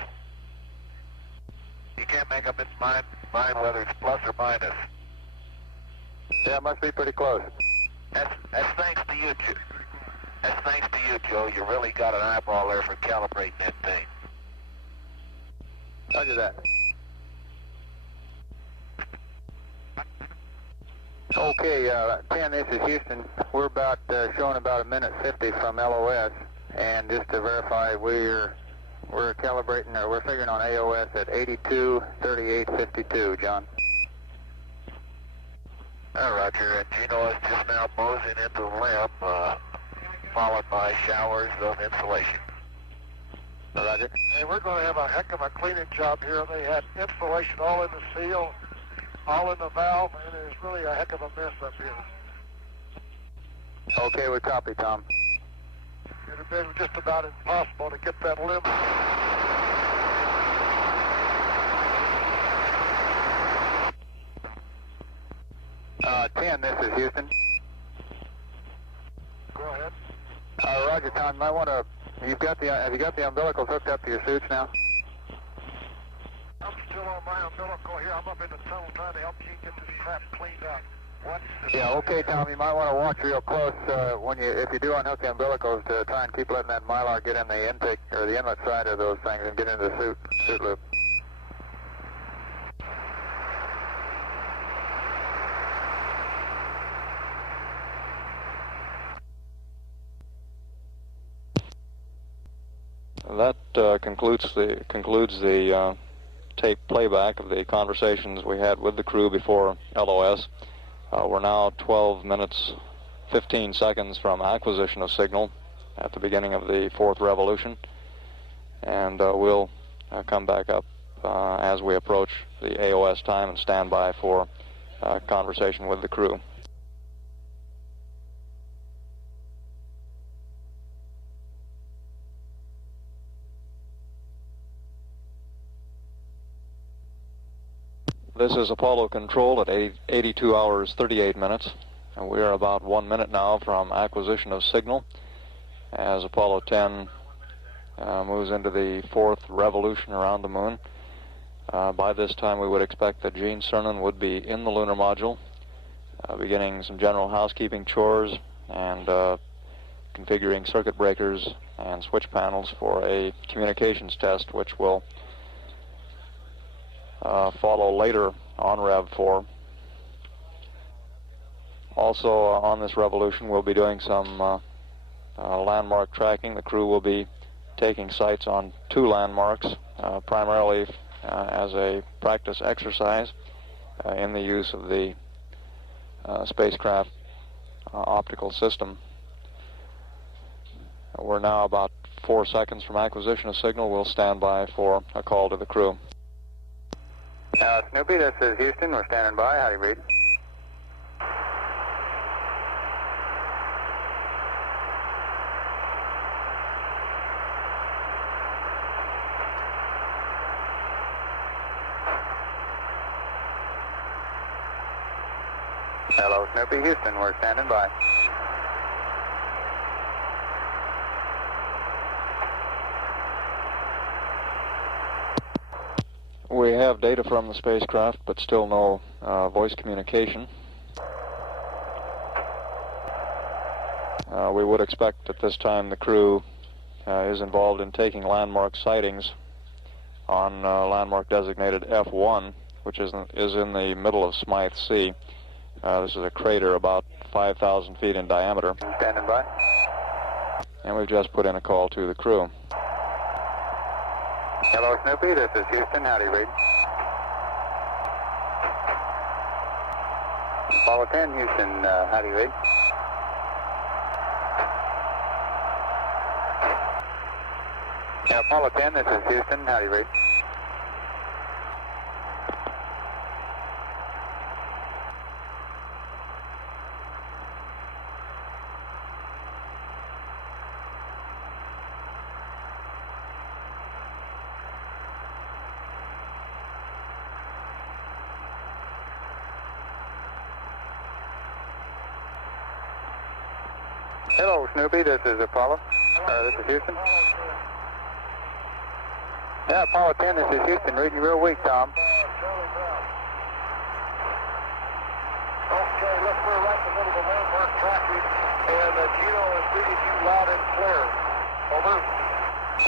He can't make up his mind whether it's plus or minus. Yeah, it must be pretty close. That's thanks to you, Joe. That's thanks to you, Joe. You really got an eyeball there for calibrating that thing. Roger that. Okay, 10, this is Houston. We're about showing about 1:50 from LOS, and just to verify, we're calibrating, or we're figuring on AOS at 82:38:52, John. Roger, and Gino is just now moseying into the limb, followed by showers of insulation. Roger. Hey, we're going to have a heck of a cleaning job here. They had insulation all in the seal, all in the valve, and it's really a heck of a mess up here. Okay, we copy, Tom. It would have been just about impossible to get that limb. 10, this is Houston. Go ahead. Roger, Tom, I want to, have you got the umbilicals hooked up to your suits now? I'm still on my umbilical here. I'm up in the tunnel trying to help Keith get this crap cleaned up. What? Yeah, okay, Tom, you might want to watch real close if you do unhook the umbilicals to try and keep letting that mylar get in the intake, or the inlet side of those things and get into the suit loop. That concludes the tape playback of the conversations we had with the crew before LOS. We're now 12 minutes 15 seconds from acquisition of signal at the beginning of the 4th revolution, and we'll come back up as we approach the AOS time and stand by for conversation with the crew. This is Apollo Control at 82 hours 38 minutes, and we are about 1 minute now from acquisition of signal as Apollo 10 moves into the 4th revolution around the moon. By this time we would expect that Gene Cernan would be in the lunar module, beginning some general housekeeping chores and configuring circuit breakers and switch panels for a communications test, which will follow later on Rev 4. Also on this revolution we'll be doing some landmark tracking. The crew will be taking sights on 2 landmarks, primarily as a practice exercise in the use of the spacecraft optical system. We're now about 4 seconds from acquisition of signal. We'll stand by for a call to the crew. Snoopy, this is Houston. We're standing by. How do you read? Hello, Snoopy. Houston, we're standing by. We have data from the spacecraft, but still no voice communication. We would expect at this time the crew is involved in taking landmark sightings on landmark designated F1, which is in the middle of Smythe C. This is a crater about 5,000 feet in diameter. Standing by. And we've just put in a call to the crew. Hello, Snoopy. This is Houston. How do you read? Apollo 10, Houston. How do you read? Yeah, Apollo 10, this is Houston. How do you read? Hello, Snoopy. This is Apollo. This is Houston. Yeah, Apollo 10, this is Houston, reading you real weak, Tom. Charlie Brown. Okay, look, we're right in the middle of the landmark tracking, and Gino is reading you loud and clear. Over.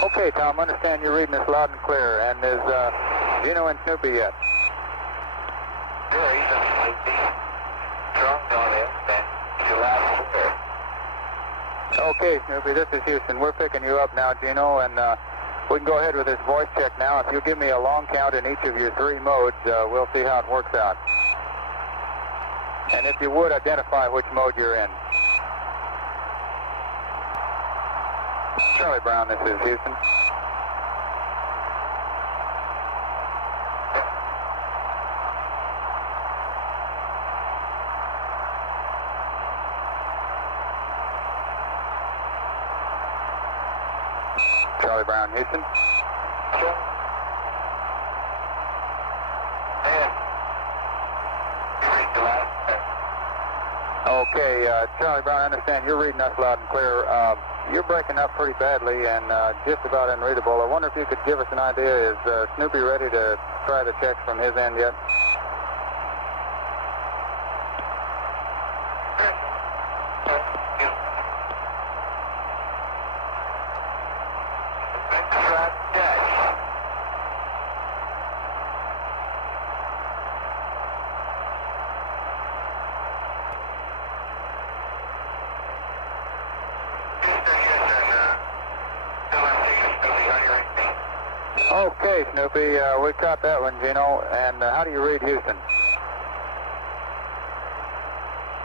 Okay, Tom, understand you're reading us loud and clear. And is Gino and Snoopy yet? Yeah, he's in Snoopy. Drunk on it, and you're loud and clear. Okay, Snoopy, this is Houston. We're picking you up now, Gino, and we can go ahead with this voice check now. If you give me a long count in each of your 3 modes, we'll see how it works out. And if you would, identify which mode you're in. Charlie Brown, this is Houston. Charlie Brown, Houston. Okay, Charlie Brown, I understand you're reading us loud and clear. You're breaking up pretty badly and just about unreadable. I wonder if you could give us an idea. Is Snoopy ready to try the checks from his end yet? Okay, Snoopy, we caught that one, Gino. And how do you read Houston?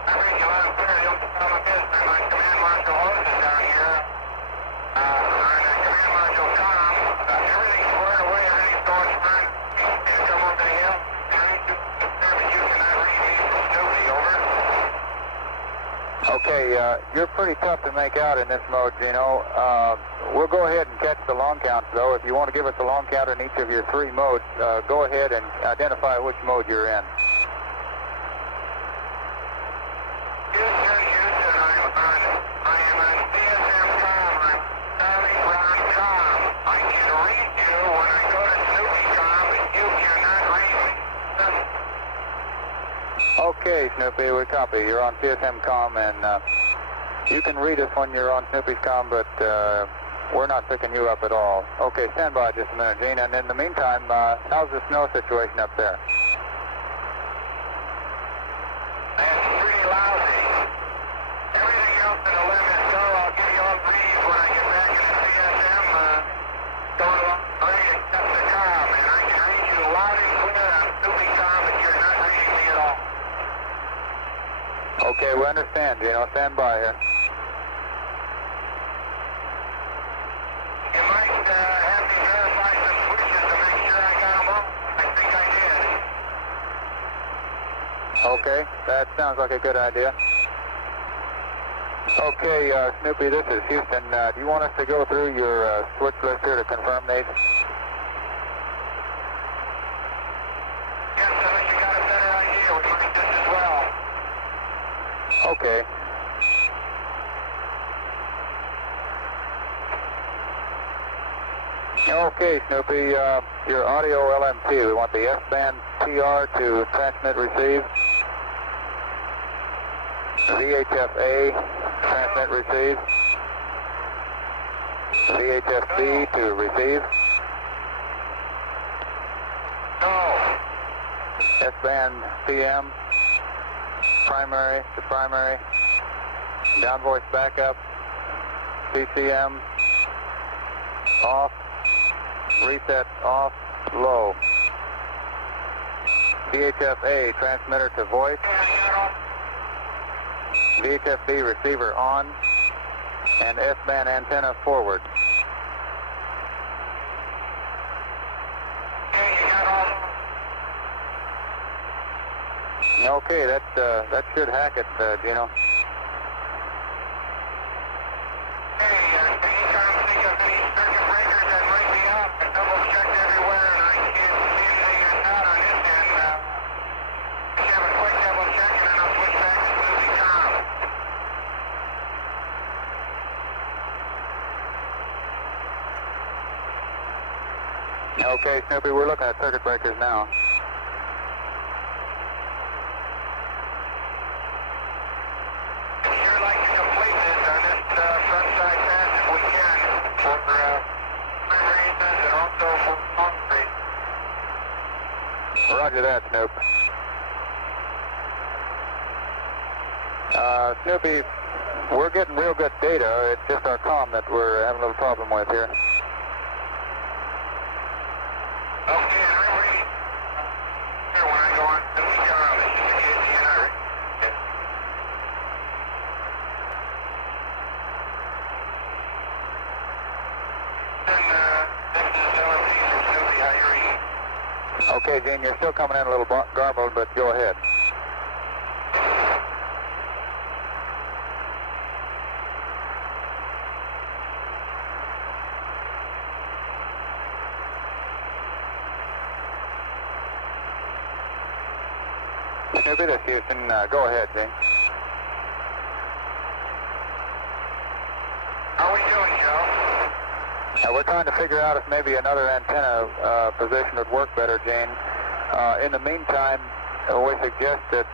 I read you loud and clear. The only problem is that my command module hoses down here. On that command module com, everything's squared away, everything's going fine. Can you come over to him? But you cannot read me from Snoopy, over. Okay, you're pretty tough to make out in this mode, Gino. We'll go ahead and catch the long counts, though. If you want to give us a long count in each of your 3 modes, go ahead and identify which mode you're in. Houston, I am on CSM.com. I'm Charlie Brown com. I can read you when I go to Snoopy.com, but you cannot read me. Okay, Snoopy, we copy. You're on CSM.com, and you can read us when you're on Snoopy's com, but we're not picking you up at all. Okay, stand by just a minute, Gene. And in the meantime, how's the snow situation up there? That's pretty lousy. Everything else in the limit, so I'll give you all brief when I get back in the CSM. Going along great except the com, and I can read you loud and clear on Snoopy.com, but you're not reading me at all. Okay, we understand, Gino. Stand by here. You might have me verify some switches to make sure I got them all. I think I did. Okay, that sounds like a good idea. Okay, Snoopy, this is Houston. Do you want us to go through your switch list here to confirm these? Yes, I think you got a better idea. We might this as well. Okay. Okay, Snoopy, your audio LMT, we want the S-band PR to transmit receive. VHF-A, transmit receive. VHF-B to receive. No. S-band PM, primary to primary. Down voice backup. CCM, off. Reset off, low. VHF-A, transmitter to voice. VHF-B, receiver on. And S-band antenna forward. Okay, that should hack it, Gino. Okay, Snoopy, we're looking at circuit breakers now. I'd sure like to complete this on this front side pass if we can, for time reasons and also for pump reasons. Roger that, Snoop. Snoopy, we're getting real good data. It's just our comm that we're having a little problem with here. Okay, and I read here when I go on to the car, this is the KC and I read. And this is LMP from Snoopy, how you reading? Okay, Gene, you're still coming in a little garbled, but go ahead. Snoopy, this is Houston. Go ahead, Gene. How are we doing, Joe? We're trying to figure out if maybe another antenna position would work better, Gene. In the meantime, we suggest that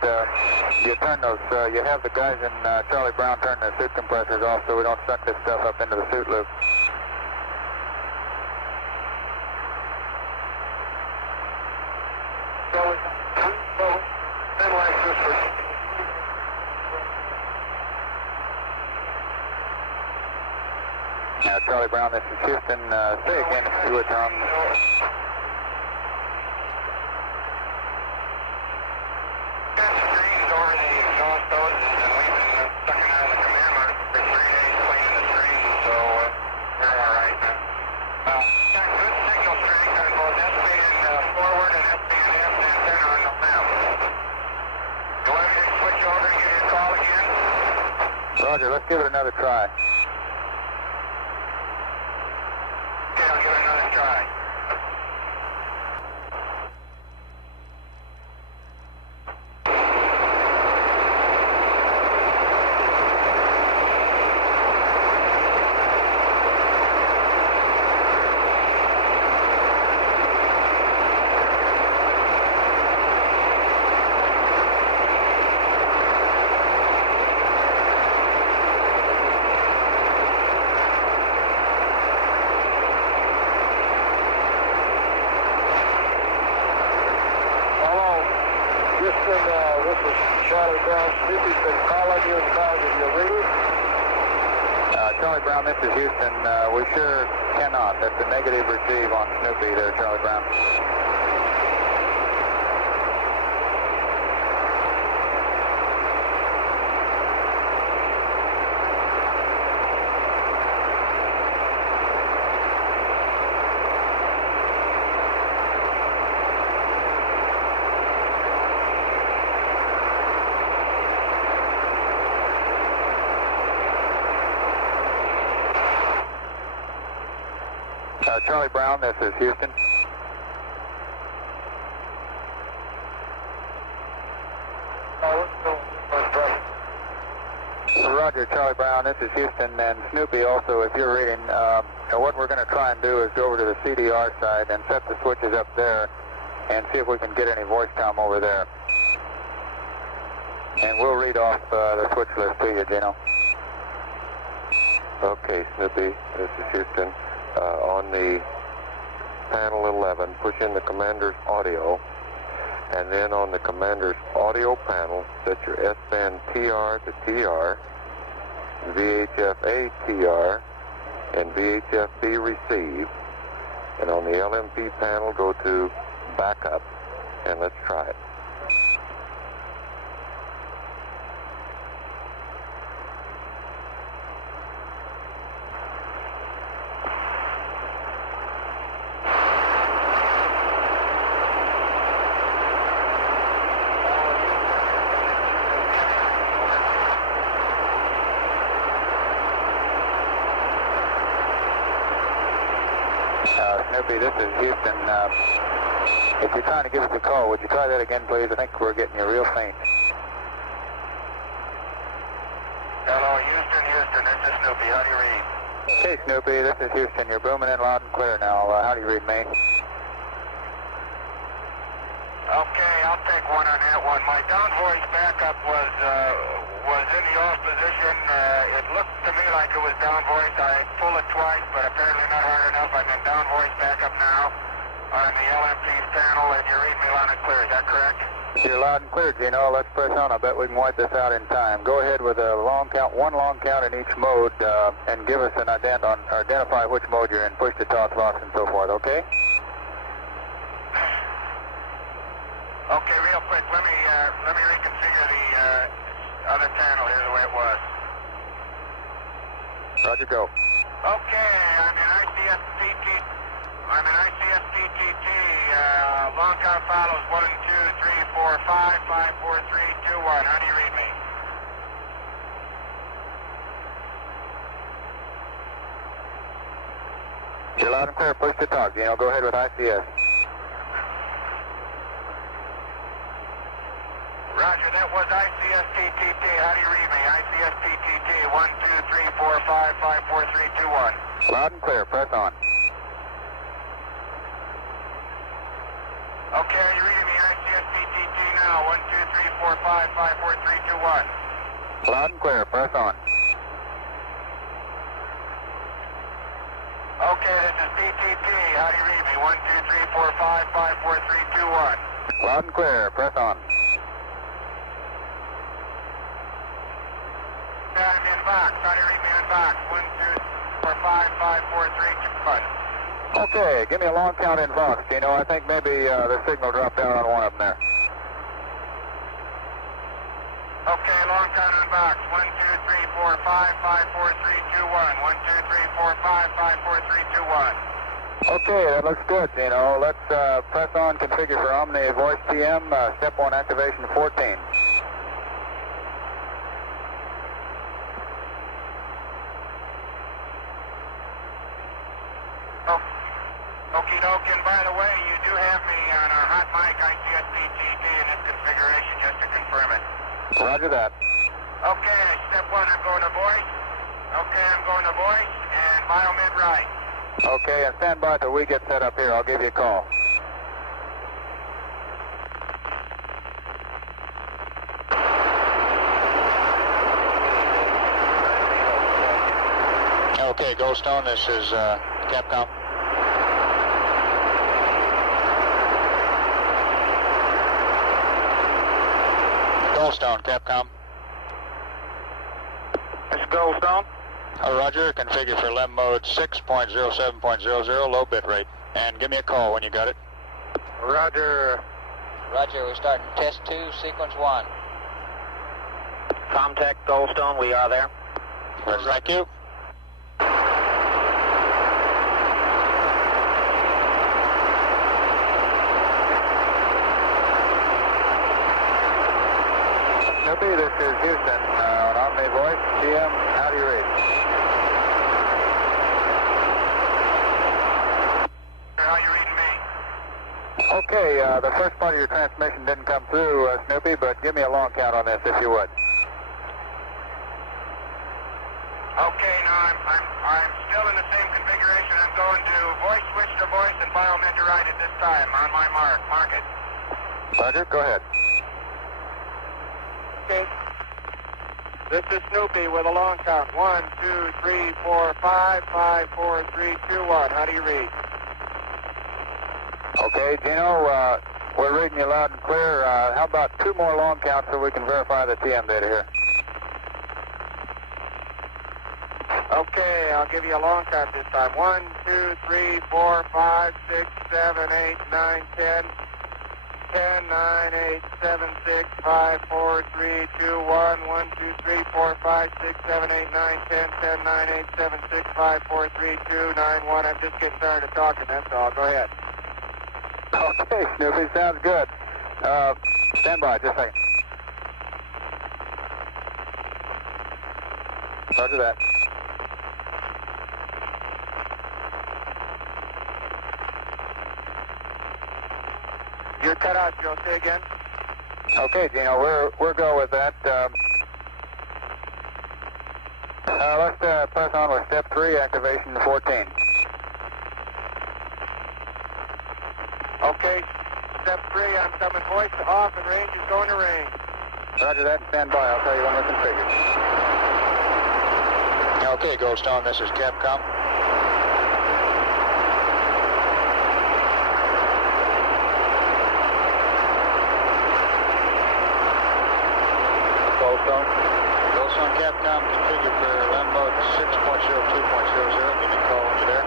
you turn those, you have the guys in Charlie Brown turn the suit compressors off so we don't suck this stuff up into the suit loop. Charlie Brown, this is Houston. Say again if you would, Tom. Got screens over the exhaust hoses, and we've been sucking out of the command module for 3 days cleaning the screens, so we're all right. Got good signal strength on both SBN forward and SBN antenna on the map. You want me to switch over and give you a call again? Roger, let's give it another try. Okay, I'll give it another try. This is Charlie Brown. Snoopy's been calling you and trying to you read it. Charlie Brown, this is Houston. We sure cannot. That's a negative receive on Snoopy there, Charlie Brown. Charlie Brown, this is Houston. Roger, Charlie Brown, this is Houston, and Snoopy also, if you're reading, what we're going to try and do is go over to the CDR side and set the switches up there and see if we can get any voice comm over there. And we'll read off the switch list to you, Gino. Okay, Snoopy, this is Houston. On the panel 11, push in the commander's audio, and then on the commander's audio panel, set your S-band TR to TR, VHF-A TR, and VHF-B receive, and on the LMP panel, go to backup, and let's try it. Snoopy, this is Houston. If you're trying to give us a call, would you try that again, please? I think we're getting you real faint. Hello, Houston, this is Snoopy. How do you read? Hey, Snoopy, this is Houston. You're booming in loud and clear now. How do you read me? Okay, I'll take one on that one. My down voice backup was in the off position. It looked to me like it was down voice. I pulled it twice, but apparently not hard enough. I'm in down voice backup now on the LMP's panel, and you read me loud and clear. Is that correct? You're loud and clear, Gino. Let's press on. I bet we can wipe this out in time. Go ahead with a long count, one long count in each mode, and give us an identify which mode you're in. Push to talk box and so forth. Okay? Okay, real quick. Let me reconfigure the other panel here the way it was. Roger, go. Okay, I'm in ICS-PTT. Long count follows 1, 2, 3, 4, 5, 5, 4, 3, 2, 1. How do you read me? You're loud and clear. Push to talk, Gino. Go ahead with ICS. Roger, that was ICS-PTT. How do you read me? ICS-PTT. 1, 2, 3, 4, 5, 5, 4, 3, 2, 1. Loud and clear. Press on. Okay, are you reading me? ICS-PTT now. 1, 2, 3, 4, 5, 5, 4, 3, 2, 1. Loud and clear. Press on. Okay, this is PTT. How do you read me? 1, 2, 3, 4, 5, 5, 4, 3, 2, 1. Loud and clear. Press on. I'm in box. How do you read me on box? 1, 2, 4, 5, 5, 4, 3, 2, 1. Okay, give me a long count in Vox, Gino. I think maybe the signal dropped out on one of them there. Okay, long count on box. 1, 2, 3, 4, 5, 5, 4, 3, 2, 1. 1, 2, 3, 4, 5, 5, 4, 3, 2, 1. Okay, that looks good, Gino. Let's press on, configure for Omni Voice TM, step 1 activation 14. Okie dokie, and by the way, you do have me on our hot mic ICS-PTT in this configuration, just to confirm it. Roger that. Okay, step 1, I'm going to voice. Okay, I'm going to voice, and biomid right. Okay, and stand by till we get set up here. I'll give you a call. Okay, Goldstone, this is Capcom. Goldstone, Capcom. This is Goldstone. Roger, configure for LEM mode 6.07.00, low bit rate. And give me a call when you got it. Roger. Roger, we're starting test 2, sequence 1. Comtech, Goldstone, we are there. Thank you. Snoopy, this is Houston on Omni Voice, TM, how do you read? How you reading me? Okay, the first part of your transmission didn't come through, Snoopy, but give me a long count on this if you would. Okay, now I'm still in the same configuration. I'm going to voice switch to voice and biomid to right at this time on my mark. Mark it. Roger, go ahead. Okay. This is Snoopy with a long count. 1, 2, 3, 4, 5, 5, 4, 3, 2, 1. How do you read? Okay, Gino, we're reading you loud and clear. How about 2 more long counts so we can verify the TM data here? Okay, I'll give you a long count this time. 1, 2, 3, 4, 5, 6, 7, 8, 9, 10. 10, 9, 8, 7, 6, 5, 4, 3, 2, 1, 1, 2, 3, 4, 5, 6, 7, 8, 9, 10, 10, 9, 8, 7, 6, 5, 4, 3, 2, 9, 1. I'm just getting tired of talking, that's all. Go ahead. Okay, Snoopy, sounds good. Stand by, just a second. Roger that. You're cut out, Joe. Say again. Okay, Gino, we're go with that. Let's press on with step 3, activation 14. Okay. step 3. I'm coming voice off and range is going to range. Roger that, stand by. I'll tell you when we're configured. Okay, Goldstone, this is Capcom. Goldstone, Capcom, configured for land mode 6.02.00. Give me a call when you're there.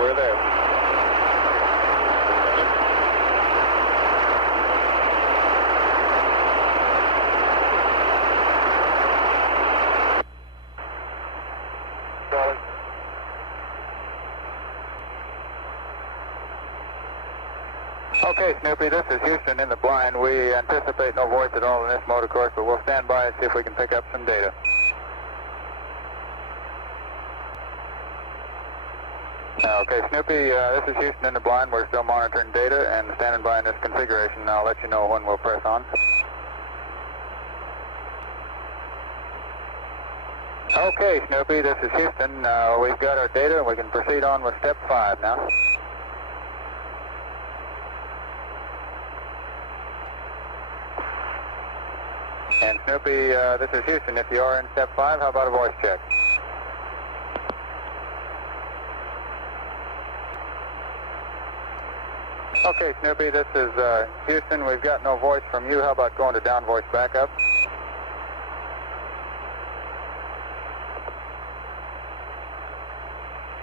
We're there. Okay, Snoopy, this is Houston in the blind. We anticipate no voice at all in this mode, of course, but we'll stand by and see if we can pick up some data. Okay, Snoopy, this is Houston in the blind. We're still monitoring data and standing by in this configuration. I'll let you know when we'll press on. Okay, Snoopy, this is Houston. We've got our data and we can proceed on with step 5 now. And Snoopy, this is Houston. If you are in step 5, how about a voice check? Okay, Snoopy, this is Houston. We've got no voice from you. How about going to down voice backup?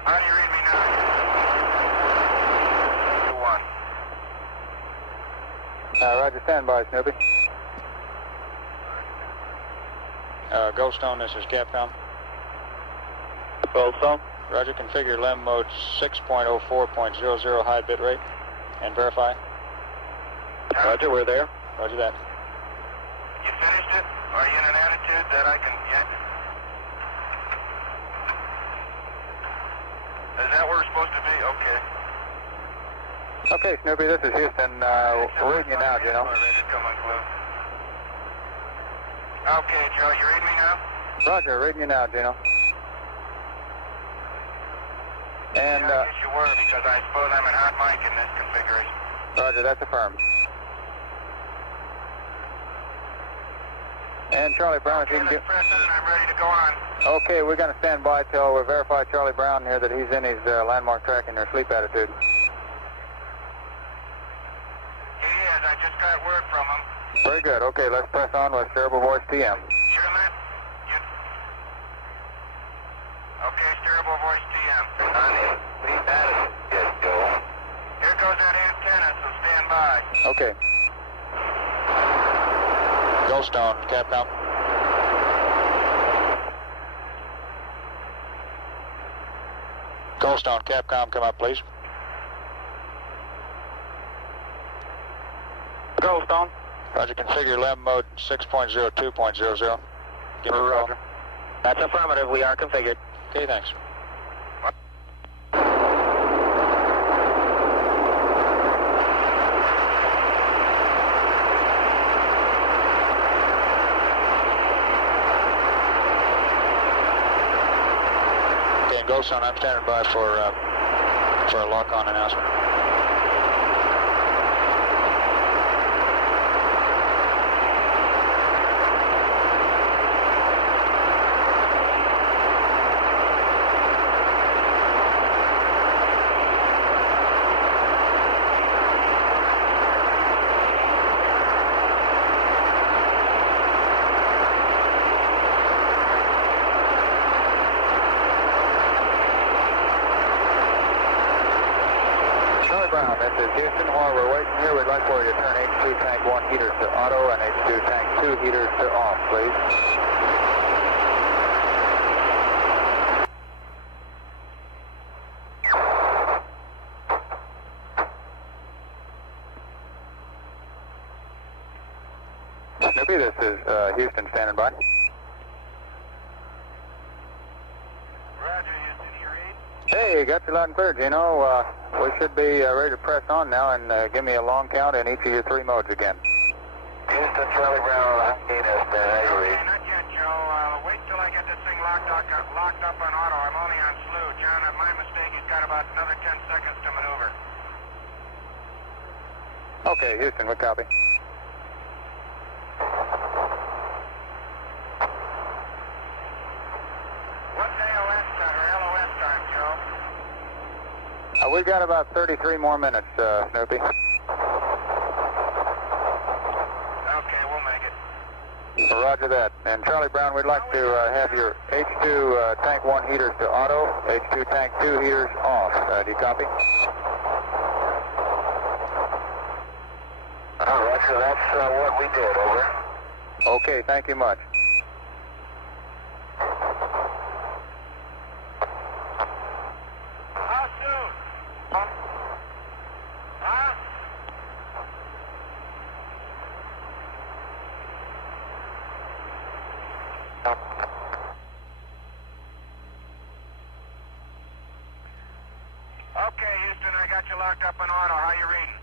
How do you read me now? 2-1. Roger, stand by, Snoopy. Goldstone, this is Capcom. Goldstone. Roger, configure LEM mode 6.04.00 high bit rate and verify. Roger, we're there. Roger that. You finished it? Are you in an attitude that I can get? Is that where we're supposed to be? Okay. Okay, Snoopy, this is Houston. We're reading you now, you know. Come unglued. Okay, Joe, you read me now? Roger, reading you now, Gino. And, yeah, I guess you were, because I suppose I'm in hot mic in this configuration. Roger, that's affirmed. And Charlie Brown, if you can get... press on, I'm ready to go on. Okay, we're going to stand by till we verify Charlie Brown here that he's in his landmark tracking or sleep attitude. He is. I just got word from him. Very good. Okay, let's press on with Steerable Voice TM. Cernan? Okay, Steerable Voice TM. Sleep attitude. Yes, Joe. Here goes that antenna, so stand by. Okay. Goldstone, Capcom. Goldstone, Capcom, come up, please. Goldstone. Roger, configure LEM mode 6.02.00. Give me a call. That's affirmative. We are configured. Okay, thanks. Okay, and Goldstone, I'm standing by for a lock-on announcement. Brown, this is Houston. While we're waiting here, we'd like for you to turn H2 tank 1 heaters to auto and H2 tank 2 heaters to off, please. Snoopy, this is Houston standing by. Roger, Houston, you read? Hey, got you loud and clear, Gino. We should be ready to press on now and give me a long count in each of your 3 modes again. Houston, Charlie Brown, how you read? Not yet, Joe. Wait till I get this thing locked up on auto. I'm only on slew. John, my mistake, he's got about another 10 seconds to maneuver. Okay, Houston, we copy. What's AOS time or LOS time, Joe? We've got about 33 more minutes, Snoopy. Okay, we'll make it. Roger that. And Charlie Brown, we'd like to have your H2 tank 1 heaters to auto, H2 tank 2 heaters off. Do you copy? Roger, that's what we did, over. Okay, thank you much. How soon? Huh? Okay, Houston, I got you locked up in auto. How you reading?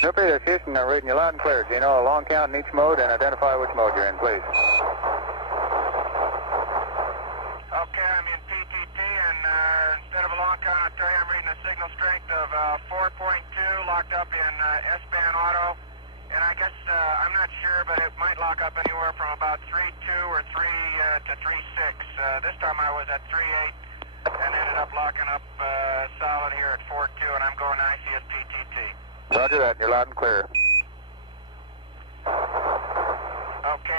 Snoopy, this is Houston. I'm reading you loud and clear. Do you know a long count in each mode and identify which mode you're in, please? Okay, I'm in PTT, and instead of a long count, I'll tell you I'm reading a signal strength of 4.2, locked up in S-band auto. And I guess, I'm not sure, but it might lock up anywhere from about 3.2 or 3 to 3.6. This time I was at 3.8 and ended up locking up solid here at 4.2, and I'm going to ICS PTT. Roger that. You're loud and clear. Okay,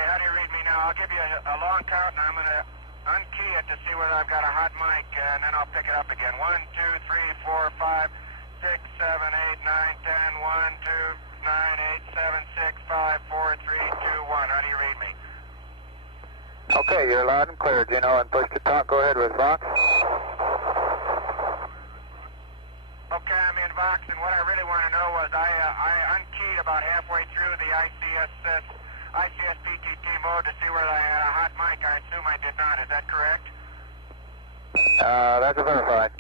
how do you read me now? I'll give you a long count, and I'm going to unkey it to see whether I've got a hot mic, and then I'll pick it up again. 1, 2, 3, 4, 5, 6, 7, 8, 9, 10, 1, 2, 9, 8, 7, 6, 5, 4, 3, 2, 1. How do you read me? Okay, you're loud and clear, Gino, and push to talk. Go ahead with Vox. Okay, I'm in Vox, and what I really want to know was I unkeyed about halfway through the ICS PTT mode to see whether I had a hot mic. I assume I did not. Is that correct? That's a verified.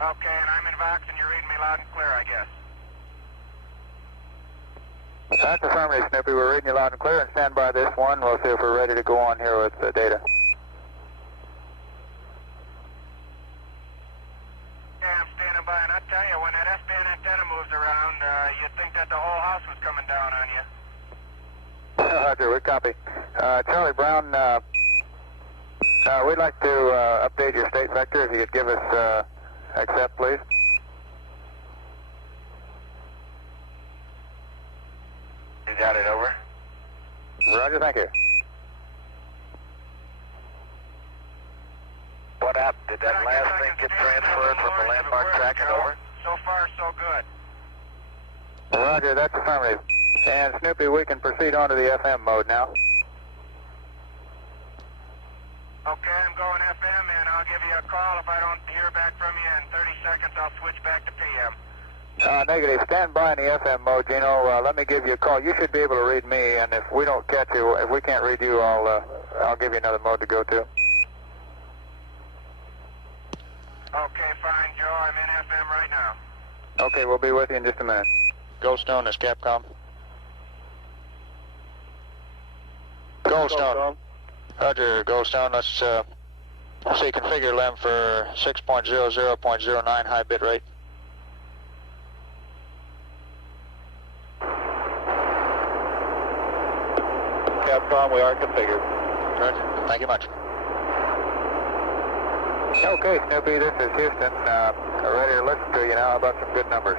Okay, and I'm in Vox, and you're reading me loud and clear, I guess. That's affirmative, Snoopy. We're reading you loud and clear, and stand by this one. We'll see if we're ready to go on here with the data. Yeah, I'm standing by, and I tell you, when that S-band antenna moves around, you'd think that the whole house was coming down on you. Roger, we copy. Charlie Brown, we'd like to update your state vector. If you could give us accept, please. You got it, over. Roger, thank you. What happened? Did that last thing get transferred from the landmark tracking over? So far, so good. Roger, that's affirmative. And Snoopy, we can proceed on to the FM mode now. Okay, I'm going FM, and I'll give you a call. If I don't hear back from you in 30 seconds, I'll switch back to PM. Negative. Stand by in the FM mode, Gino. Let me give you a call. You should be able to read me, and if we don't catch you, if we can't read you, I'll give you another mode to go to. Okay, fine, Joe. I'm in FM right now. Okay, we'll be with you in just a minute. Goldstone, this Capcom. Goldstone. Roger, Goldstone. Let's see, configure LEM for 6.00.09 high bit rate. Capcom, we are configured. Roger, thank you much. Okay, Snoopy, this is Houston. Ready to listen to you now about some good numbers.